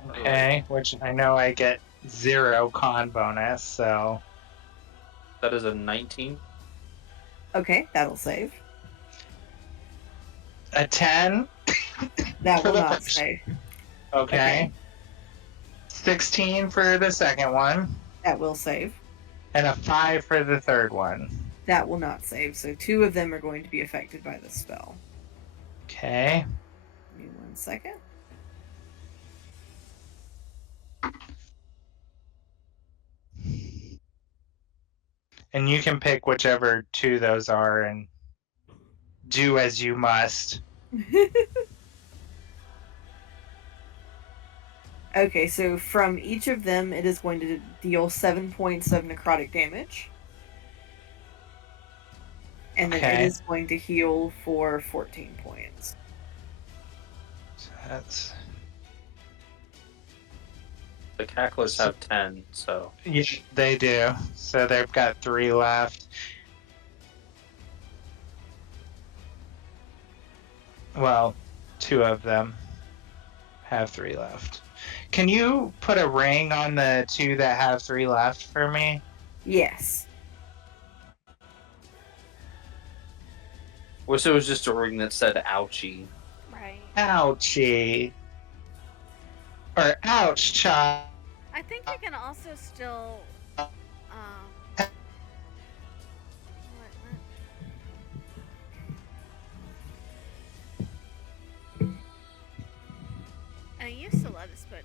Okay, which I know I get 0 con bonus, so That is a 19. Okay, that'll save. a 10. That For will the not first. save. Okay. 16 for the second one, That will save. and a 5 for the third one. That will not save. So 2 of them are going to be affected by the spell. Okay. Give me 1 second. And you can pick whichever 2 those are and do as you must. Okay, so from each of them, it is going to deal 7 points of necrotic damage. And then it Okay. is going to heal for 14 points. So that's The cacklers have 10, so yeah, they do. So they've got 3 left. Well, 2 of them have 3 left. Can you put a ring on the 2 that have 3 left for me? Yes. wish it was just a ring that said "ouchie." Right. Ouchie. Or ouch, child. I think you can also still. I used to let us put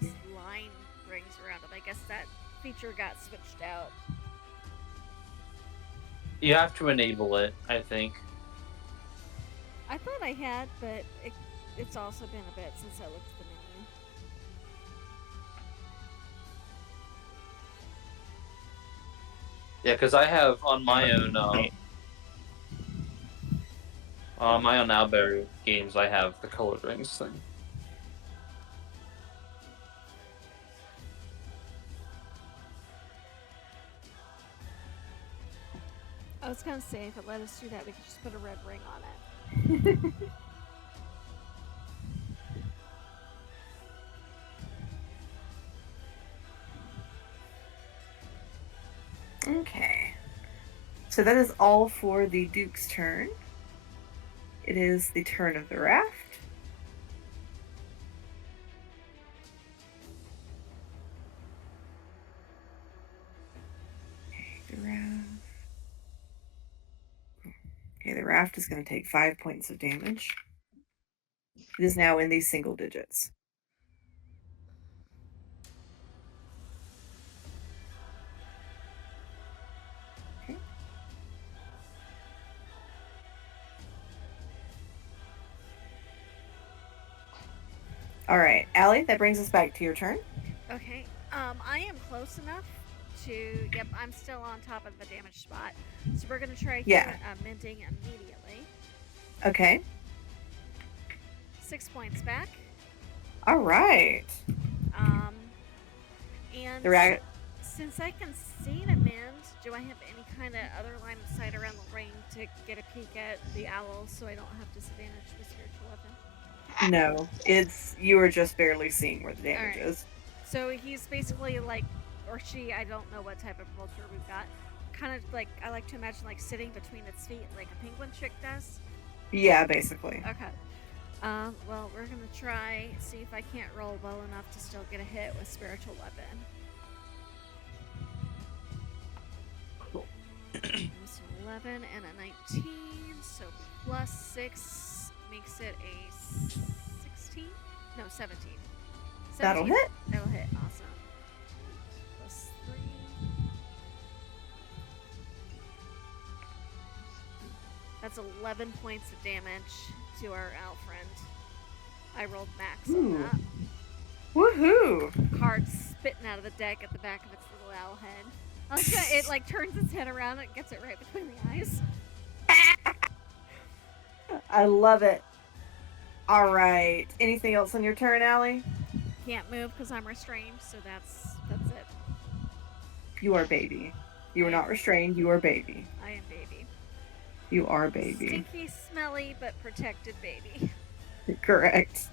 just line rings around them. I guess that feature got switched out. You have to enable it, I think. I thought I had, but it's also been a bit since I looked at the menu. Yeah, because I have on my own Owlberry games, I have the colored rings thing. I was gonna say if it let us do that, we could just put a red ring on it. Okay. So that is all for the Duke's turn. It is the turn of the raft. Okay, the raft. Okay, the raft is going to take 5 points of damage. It is now in these single digits. Okay. All right, Allie, that brings us back to your turn. Okay. I am close enough to. Yep, I'm still on top of the damage spot. So we're gonna try mending immediately. Okay. 6 points back. All right. And The raft. since I can see to mend, do I have any kind of other line of sight around the ring to get a peek at the owl so I don't have disadvantage with spiritual weapon? No, you are just barely seeing where the damage Alright. is. So he's basically like, or she, I don't know what type of vulture we've got, kind of like I like to imagine like sitting between its feet, like a penguin chick does. Yeah, basically. Okay. Well, we're gonna try see if I can't roll well enough to still get a hit with spiritual weapon. Almost an 11 and a 19, so plus 6 makes it a 16. No, 17. That'll hit. That'll hit. Awesome. Plus 3. That's 11 points of damage to our owl friend. I rolled max on that. Woohoo! Card spitting out of the deck at the back of its little owl head. It like turns its head around and gets it right between the eyes. I love it. All right. Anything else on your turn, Allie? Can't move because I'm restrained, so that's it. You are baby. You are not restrained. You are baby. I am baby. You are baby. Stinky, smelly, but protected baby. Correct.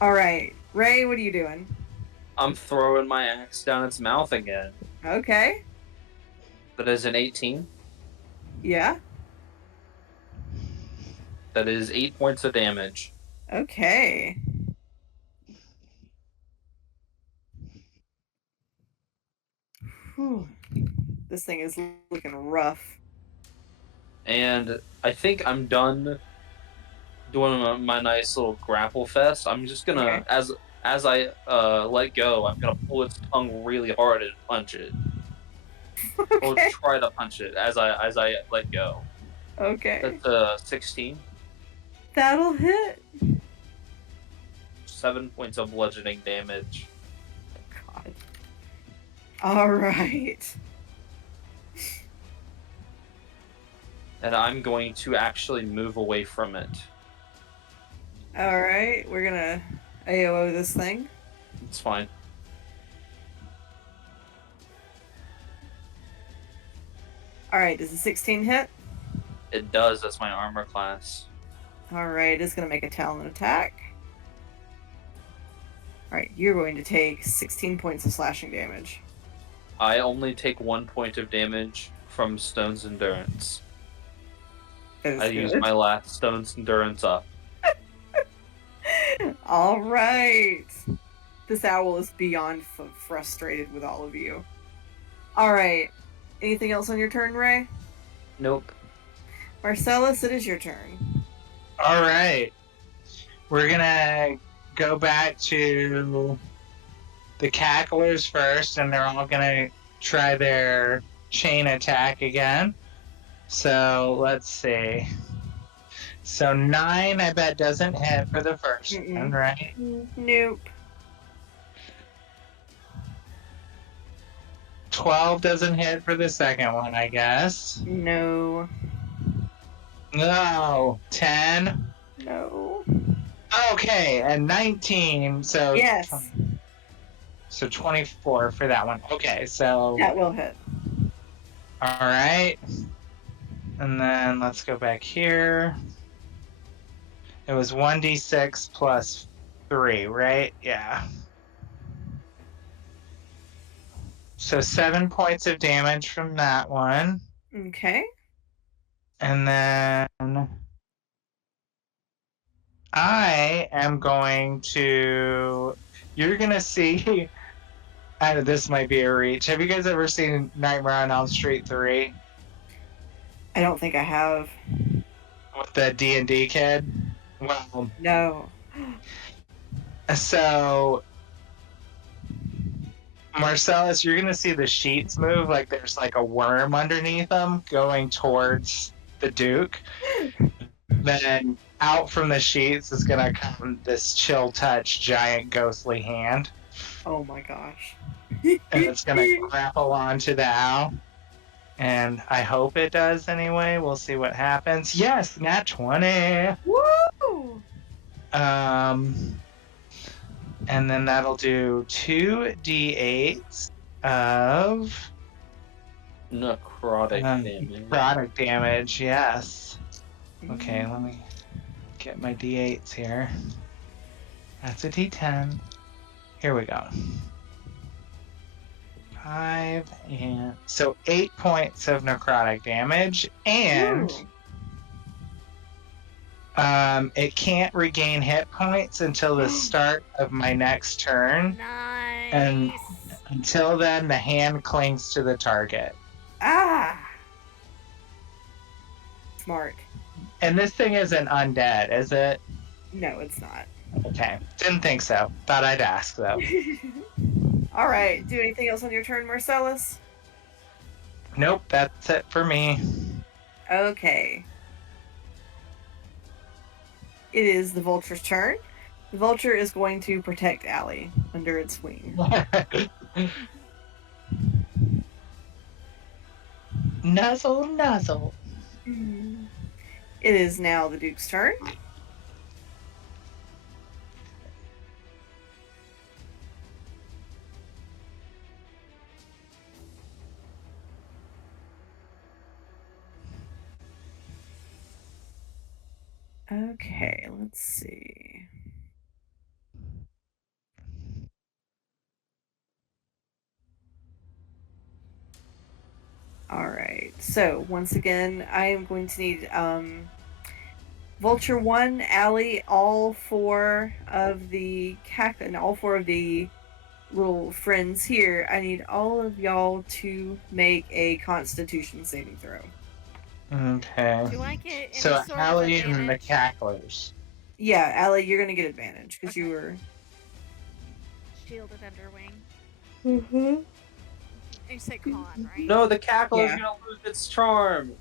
All right. Ray, what are you doing? I'm throwing my axe down its mouth again. Okay. That is an 18. Yeah. That is 8 points of damage. Okay. Whew. This thing is looking rough. And I think I'm done doing my nice little grapple fest. I'm just gonna, Okay. as I let go, I'm gonna pull its tongue really hard and punch it. Or Okay. try to punch it as I let go. Okay. That's 16. That'll hit. 7 points of bludgeoning damage. God. All right. And I'm going to actually move away from it. All right. We're gonna AOO this thing. It's fine. All right. Does a 16 hit? It does. That's my armor class. All right. It's gonna make a talon attack. All right. You're going to take 16 points of slashing damage. I only take 1 point of damage from Stone's Endurance. I used my last Stone's Endurance up. All right. This owl is beyond frustrated with all of you. All right. Anything else on your turn, Ray? Nope. Marcellus, it is your turn. All right. We're gonna go back to the cacklers first, and they're all gonna try their chain attack again. So let's see. So 9, I bet, doesn't hit for the first one, right? Nope. 12 doesn't hit for the second one, I guess. No. No. 10. No. Okay, and 19. So Yes. So 24 for that one. Okay, so That will hit. all right. And then let's go back here. It was 1d6 plus 3, right? Yeah. So 7 points of damage from that one. Okay. And then I am going to. You're going to see. This might be a reach. Have you guys ever seen Nightmare on Elm Street 3? I don't think I have. With the D&D kid? Well, No. so Marcellus, you're gonna see the sheets move like there's like a worm underneath them going towards the Duke. Then out from the sheets is gonna come this chill touch giant ghostly hand. Oh my gosh. And it's gonna grapple onto the owl. And I hope it does anyway. We'll see what happens. Yes, nat 20. Woo! And then that'll do 2d8 of Necrotic damage. necrotic damage, yes. Okay, let me get my d8s here. That's a d10. Here we go. 5 and so 8 points of necrotic damage, and it can't regain hit points until the start of my next turn. Nice. And until then, the hand clings to the target. Ah! Smart. And this thing isn't undead, is it? No, it's not. Okay. Didn't think so. Thought I'd ask, though. All right. Do anything else on your turn, Marcellus? Nope, that's it for me. Okay. It is the vulture's turn. The vulture is going to protect Allie under its wing. Nuzzle, nuzzle. It is now the Duke's turn. Okay, let's see. All right. So once again, I am going to need Vulture 1, Allie, all 4 of the and all 4 of the little friends here. I need all of y'all to make a Constitution saving throw. Okay. Do I get any So sort Allie of and the advantage? cacklers. Yeah, Allie, you're gonna get advantage because you were. Shielded underwing. Mm-hmm. You say con, right? No, the cackle is Yeah. gonna lose its charm.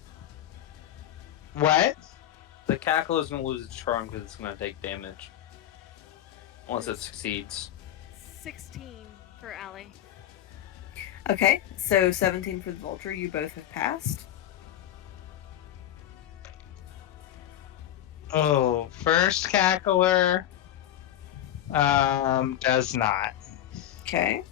What? The cackle is gonna lose its charm because it's gonna take damage. Once it succeeds. 16 for Allie. Okay, so 17 for the Vulture. You both have passed. Oh, first cackler does not. Okay.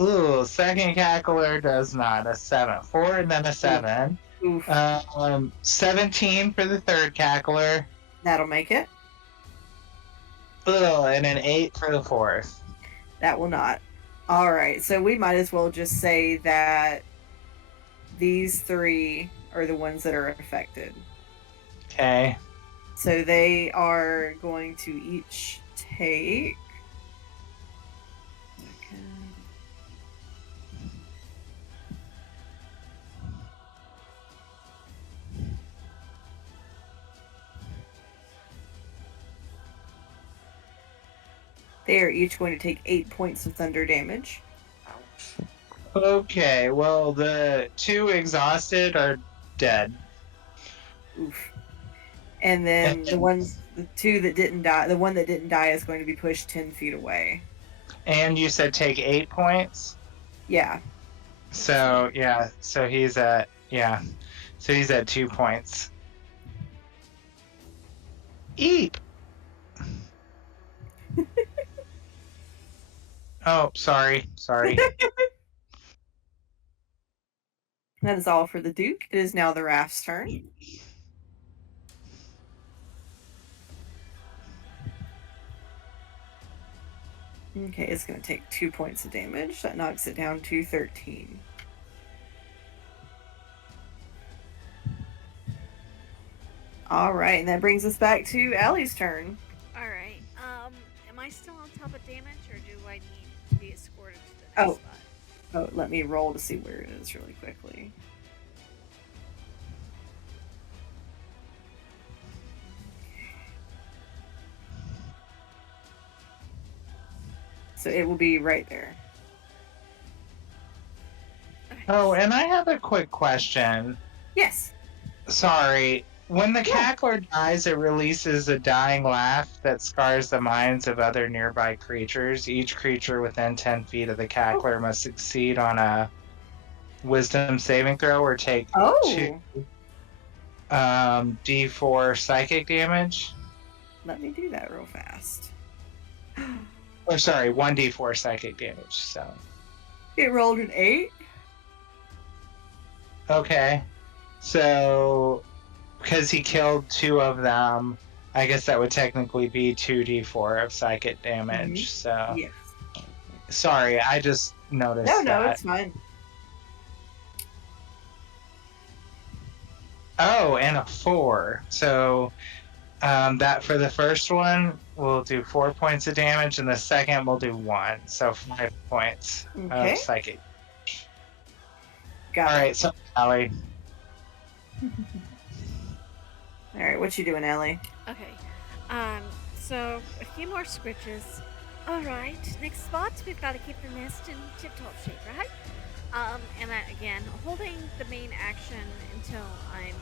Ooh, second cackler does not. A 7. 4 and then a 7. Oof. 17 for the third cackler. That'll make it. Ooh, and an 8 for the fourth. That will not. All right, so we might as well just say that these 3 are the ones that are affected. Okay. So they are going to each take. They are each going to take 8 points of thunder damage. Ouch. Okay, well, the 2 exhausted are dead. Oof. And then the 2 that didn't die, the one that didn't die is going to be pushed 10 feet away. And you said take 8 points? Yeah. So, yeah, so he's at 2 points. Eep! Oh, sorry. That is all for the Duke. It is now the Raft's turn. Okay, it's going to take 2 points of damage. That knocks it down to 13. All right, and that brings us back to Allie's turn. Alright. Am I still on top of damage, or do I need to be escorted to the next Oh. spot? Oh, let me roll to see where it is really quickly. So it will be right there. Okay. Oh, and I have a quick question. Yes. Sorry. When the Yeah. cackler dies, it releases a dying laugh that scars the minds of other nearby creatures. Each creature within 10 feet of the cackler must succeed on a wisdom saving throw or take Oh. 2 d4 psychic damage. Let me do that real fast. Or sorry, 1d4 psychic damage. So It rolled an 8. okay. So because he killed 2 of them, I guess that would technically be 2d4 of psychic damage. So Yes. sorry, I just noticed No, that. it's fine. Oh, and a 4. So that for the first one, we'll do 4 points of damage, and the second we'll do 1. So 5 points Okay. of psychic. Got All it. right, so Allie. All right, what you doing, Ellie? Okay. So a few more scritches. All right. Next spot, we've got to keep the nest in tip-top shape, right? And then again, holding the main action until I'm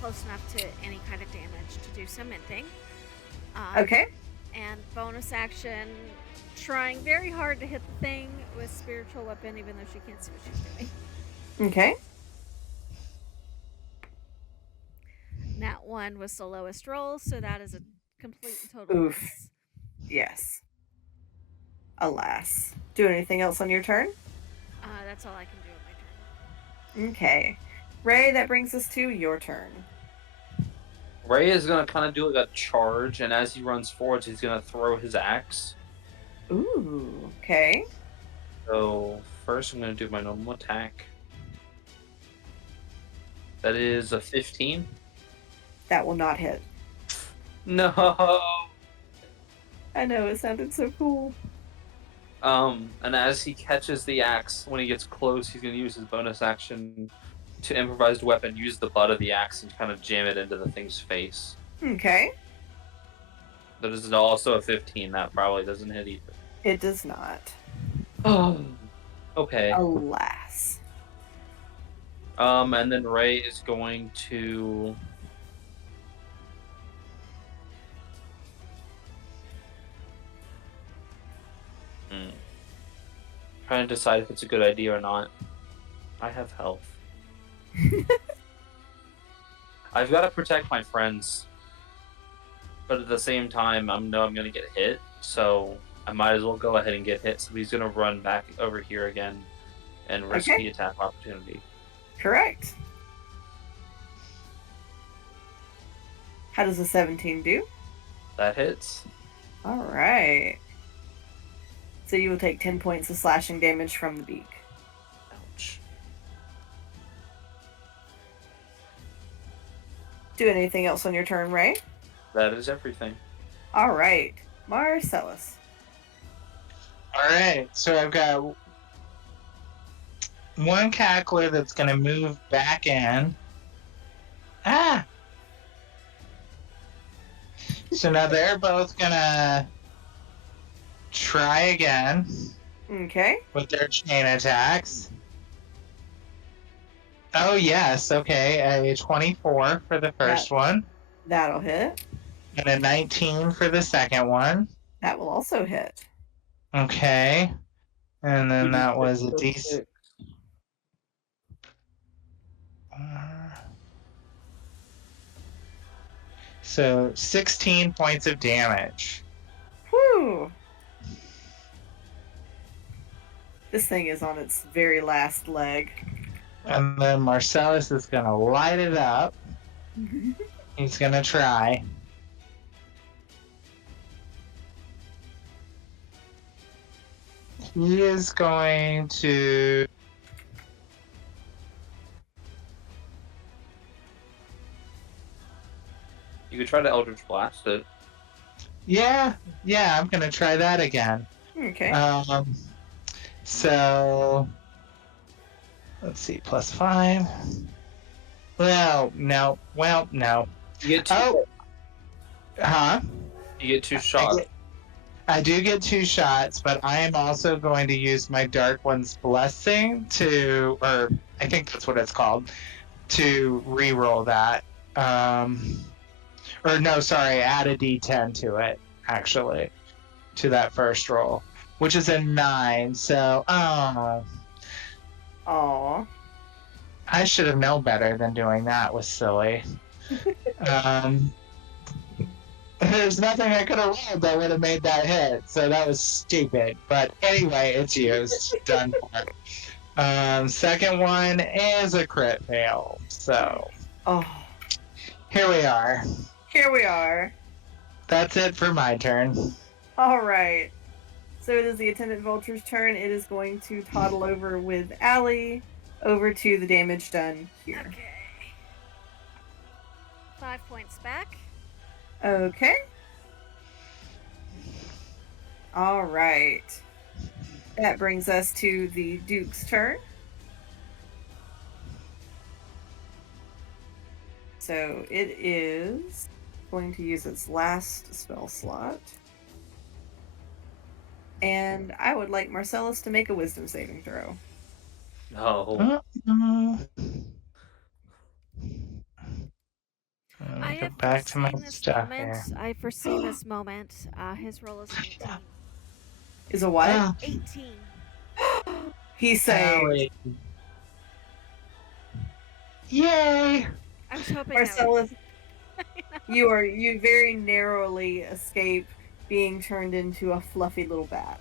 close enough to any kind of damage to do some minting. Okay. And bonus action, trying very hard to hit the thing with spiritual weapon, even though she can't see what she's doing. Okay. That one was the lowest roll, so that is a complete and total Oof. miss. Yes. Alas. Do anything else on your turn? That's all I can do on my turn. Okay. Ray, that brings us to your turn. Ray is gonna kind of do like a charge, and as he runs forwards, he's gonna throw his axe. Ooh. Okay. So first, I'm gonna do my normal attack. That is a 15. That will not hit. No. I know, it sounded so cool. And as he catches the axe, when he gets close, he's gonna use his bonus action to improvised weapon, use the butt of the axe and kind of jam it into the thing's face. Okay. That is also a 15. That probably doesn't hit either. It does not. Oh. Okay. Alas. And then Ray is going to trying to decide if it's a good idea or not. I have health. I've got to protect my friends, but at the same time, I know I'm going to get hit, so I might as well go ahead and get hit. So he's going to run back over here again and risk the attack opportunity. Correct. How does a 17 do? That hits. All right. So you will take 10 points of slashing damage from the beak. Ouch. Do anything else on your turn, Ray? That is everything. All right. Marcellus. All right, so I've got one cackler that's going to move back in. Ah! So now they're both going to try again Okay. with their chain attacks. Oh, yes, okay. A 24 for the first one, That'll hit. and a 19 for the second one. That will also hit. Okay. And then that was a D6. So 16 points of damage. Whew. This thing is on its very last leg. And then Marcellus is going to light it up. He's going to try. He is going to... You could try to Eldritch Blast it. Yeah, I'm going to try that again. Okay. So... Let's see, +5. Well, no. You get two. Oh! Huh? You get 2 shots. I do get 2 shots, but I am also going to use my Dark One's Blessing to, or I think that's what it's called, to re-roll that. Or no, sorry, add a D10 to it, actually, to that first roll, which is a 9. So, Aw. I should have known better than doing that. Was silly. There's nothing I could have rolled that would have made that hit, so that was stupid. But anyway, it's used. Done for. Second one is a crit fail. So here we are. Here we are. That's it for my turn. All right. So it is the attendant vulture's turn. It is going to toddle over with Allie over to the damage done here. Okay. 5 points back. Okay. All right. That brings us to the Duke's turn. So it is going to use its last spell slot. And I would like Marcellus to make a wisdom saving throw. No. I Go have back to my foreseen this stuff moment. here. I foresee this moment. His roll is an 18. Is a what? Ah, 18. He saved. Allie. Yay! I was hoping Marcellus, I you very narrowly escape being turned into a fluffy little bat.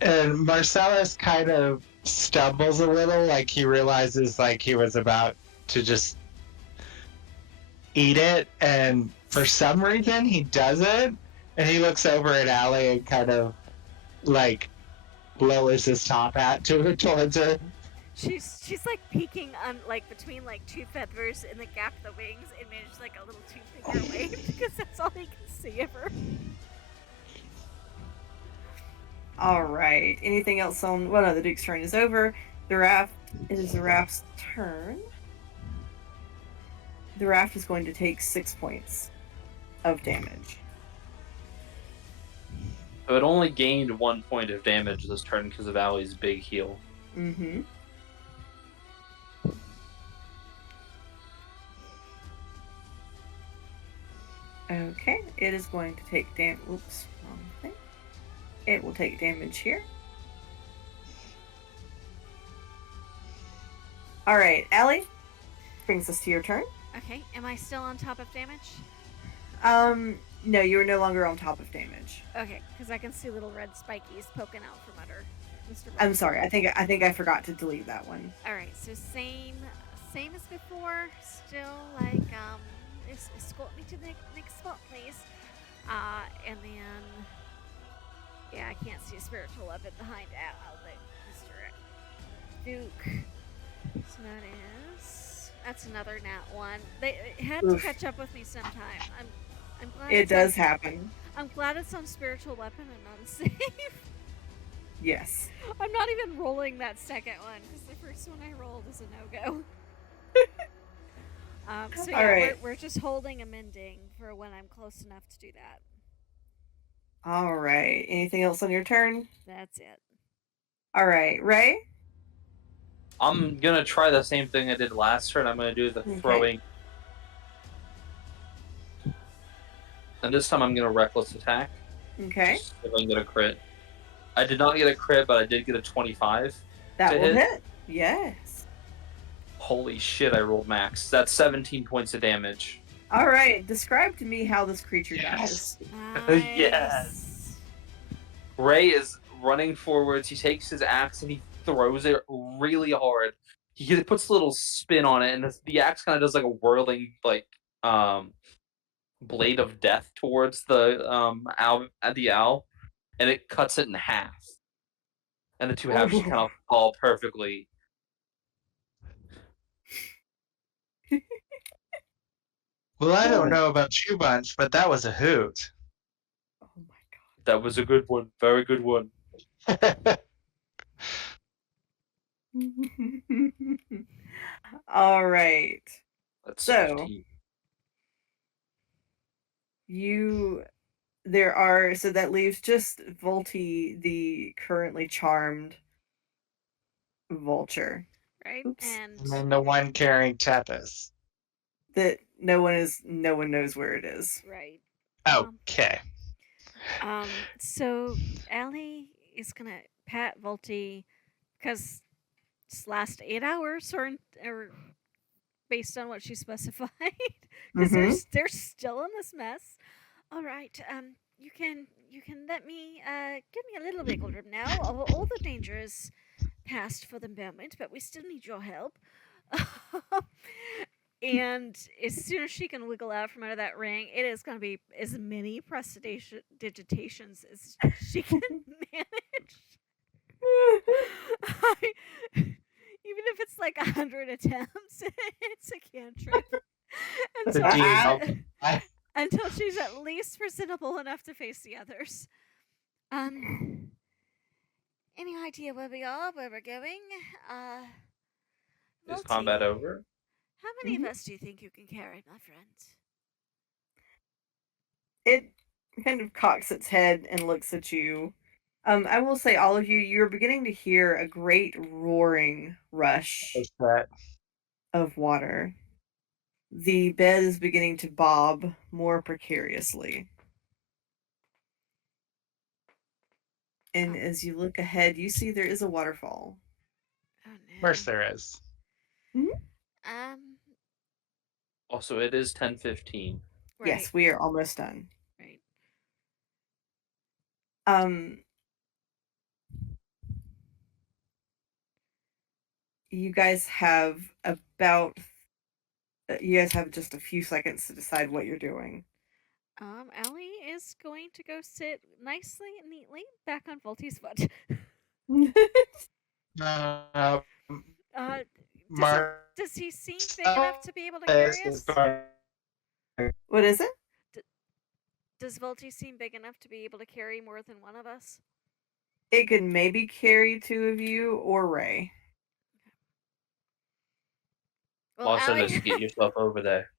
And Marcellus kind of stumbles a little, like he realizes like he was about to just eat it, and for some reason he doesn't, and he looks over at Allie and kind of like lowers his top hat to her towards her. She's like peeking on like between like two feathers in the gap of the wings and manages like a little 2-finger wave because that's all he can see of her. All right. Anything else on? Well, no, the Duke's turn is over. The raft. It is the raft's turn. The raft is going to take 6 points of damage. So it only gained 1 point of damage this turn because of Allie's big heal. Mm-hmm. Okay, it is going to take damage. Oops, wrong thing. It will take damage here. All right, Allie, brings us to your turn. Okay, am I still on top of damage? No, you are no longer on top of damage. Okay, because I can see little red spikies poking out from under Mr. I'm Red. sorry. I think I forgot to delete that one. All right, so same as before. Still like escort me to the next spot, please. And then yeah, I can't see a spiritual weapon behind Mr. Duke. So that's another nat 1. They had to Oof. catch up with me sometime. I'm glad It it's on- does happen. I'm glad it's on spiritual weapon and not a save. Yes. I'm not even rolling that second one because the first one I rolled is a no-go. So yeah, All right. we're just holding a mending for when I'm close enough to do that. All right. Anything else on your turn? That's it. All right, Ray. I'm gonna try the same thing I did last turn. I'm gonna do the Okay. throwing. And this time I'm gonna reckless attack. Okay. Just if I can get a crit. I did not get a crit, but I did get a 25. That to will hit. hit. Yes. Holy shit, I rolled max. That's 17 points of damage. All right. Describe to me how this creature Yes. dies. Yes. Ray is running forwards. He takes his axe and he throws it really hard. He puts a little spin on it, and the axe kind of does like a whirling blade of death towards the owl, and it cuts it in half. And the two halves just kind of fall perfectly. Well, I don't know about you, Bunch, but that was a hoot. Oh my That was a good one. Very good one. god. All right. That's So- 15. So that leaves just Volty, the currently charmed vulture. Right? Oops. And then the one carrying Tepis. That no one knows where it is. Right. Okay. So Allie is gonna pat Volty because it's last 8 hours or based on what she specified because they're still in this mess. All right. You can let me give me a little wiggle room now. All the danger is past for the moment, but we still need your help. And as soon as she can wiggle out from under that ring, it is going to be as many prestidigitations as she can manage. Even if it's like 100 attempts, it's a cantrip The until deal. until she's at least presentable enough to face the others. Any idea where we are, where we're going? Is Volty, combat over? how many of us do you think you can carry, my friend? It kind of cocks its head and looks at you. I will say, all of you, you're beginning to hear a great roaring rush of water. The bed is beginning to bob more precariously. And as you look ahead, you see there is a waterfall. Oh no. Of course there is. Also, it is 10:15. Right. Yes, we are almost done. Right. You guys have about you guys have just a few seconds to decide what you're doing. Allie is going to go sit nicely and neatly back on Volty's foot. Does he seem big enough to be able to carry us? What is it? Does Volty seem big enough to be able to carry more than one of us? It could maybe carry two of you or Ray. Well, Also, Allie... just get yourself over there.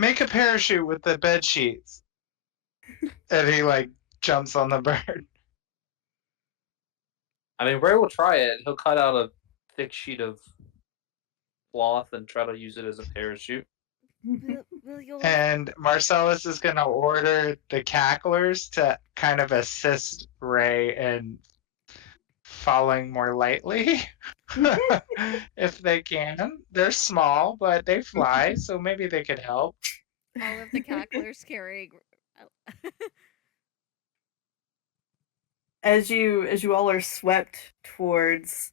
Make a parachute with the bed sheets. And he like jumps on the bird. I mean, Ray will try it. He'll cut out a thick sheet of cloth and try to use it as a parachute. will you... And Marcellus is going to order the cacklers to kind of assist Ray in falling more lightly. If they can. They're small, but they fly, so maybe they could help. All of the cacklers carrying... As you all are swept towards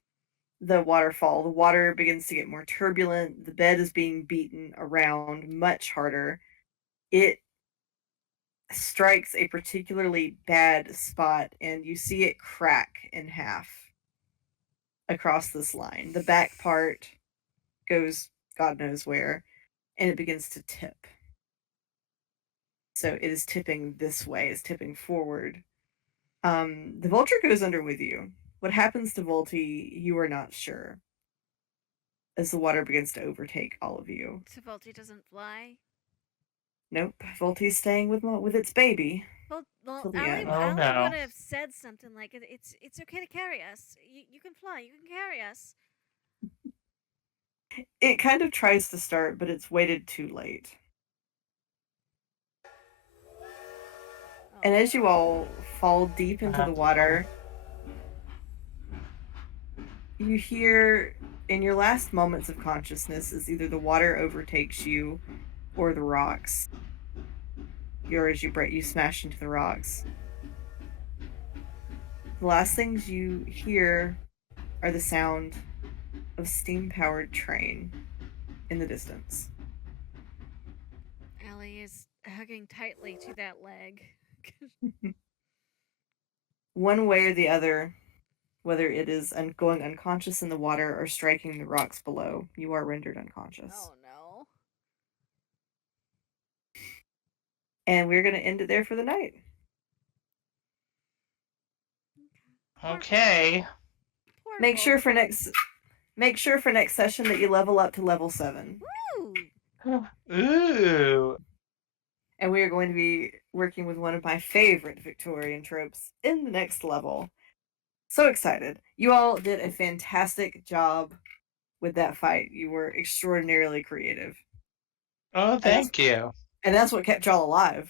the waterfall, the water begins to get more turbulent. The bed is being beaten around much harder. It strikes a particularly bad spot, and you see it crack in half across this line. The back part goes God knows where, and it begins to tip. So it is tipping this way, it's tipping forward. The vulture goes under with you. What happens to Volty, you are not sure. As the water begins to overtake all of you. So Volty doesn't fly? Nope, Volty's staying with its baby. Well, till the Allie, end. Oh, Allie no. would have said something like, "It's okay to carry us. You can fly. You can carry us." It kind of tries to start, but it's waited too late. And as you all fall deep into the water, you hear in your last moments of consciousness as either the water overtakes you or the rocks. Or as you smash into the rocks. The last things you hear are the sound of steam-powered train in the distance. Allie is hugging tightly to that leg. One way or the other, whether it is going unconscious in the water or striking the rocks below, you are rendered unconscious. Oh no. And we're going to end it there for the night. Okay. Make sure for next session that you level up to level 7. Woo! Ooh. And we are going to be working with one of my favorite Victorian tropes in the next level. So excited. You all did a fantastic job with that fight. You were extraordinarily creative. Oh, thank you. And that's what kept y'all alive.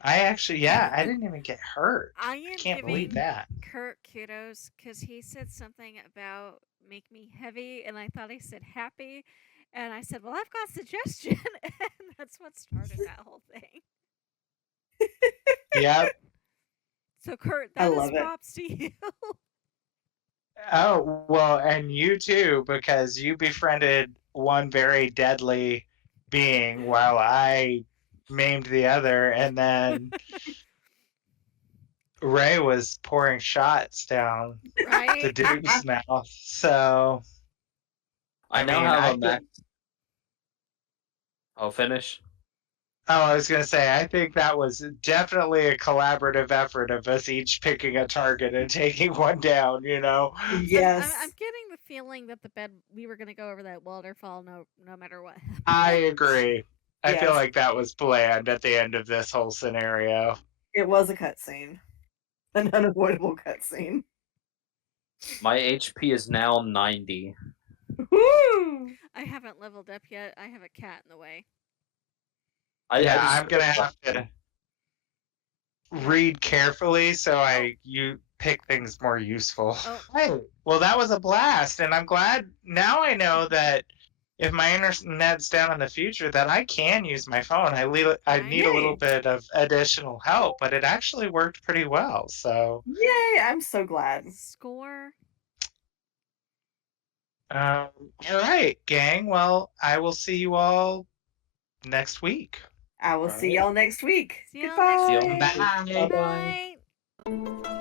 I didn't even get hurt. I can't believe that. Kurt kudos because he said something about make me heavy, and I thought he said happy, and I said, "Well, I've got suggestion," and that's what started that whole thing. Yep. So, Kurt, that is props to you. Oh, well, and you too, because you befriended one very deadly being while I maimed the other, and then Ray was pouring shots down the Right? dude's mouth. So, I I now mean, have I a max. I'll finish. Oh, I was going to say, I think that was definitely a collaborative effort of us each picking a target and taking one down, you know? Yes. I'm getting the feeling that the bed we were gonna go over that waterfall no matter what. I agree. I feel Yes. like that was planned at the end of this whole scenario. It was a cutscene. An unavoidable cutscene. My HP is now 90. Woo! I haven't leveled up yet. I have a cat in the way. I Yeah, just I'm going to have to read carefully so you pick things more useful. Oh. Hey, well, that was a blast, and I'm glad now I know that if my internet's down in the future, that I can use my phone. I need a little Yay. bit of additional help, but it actually worked pretty well. So, Yay! I'm so glad. Score. all right, gang. Well, I will see you all next week. I will see y'all next week. See y'all Goodbye. next week. Bye. Good night.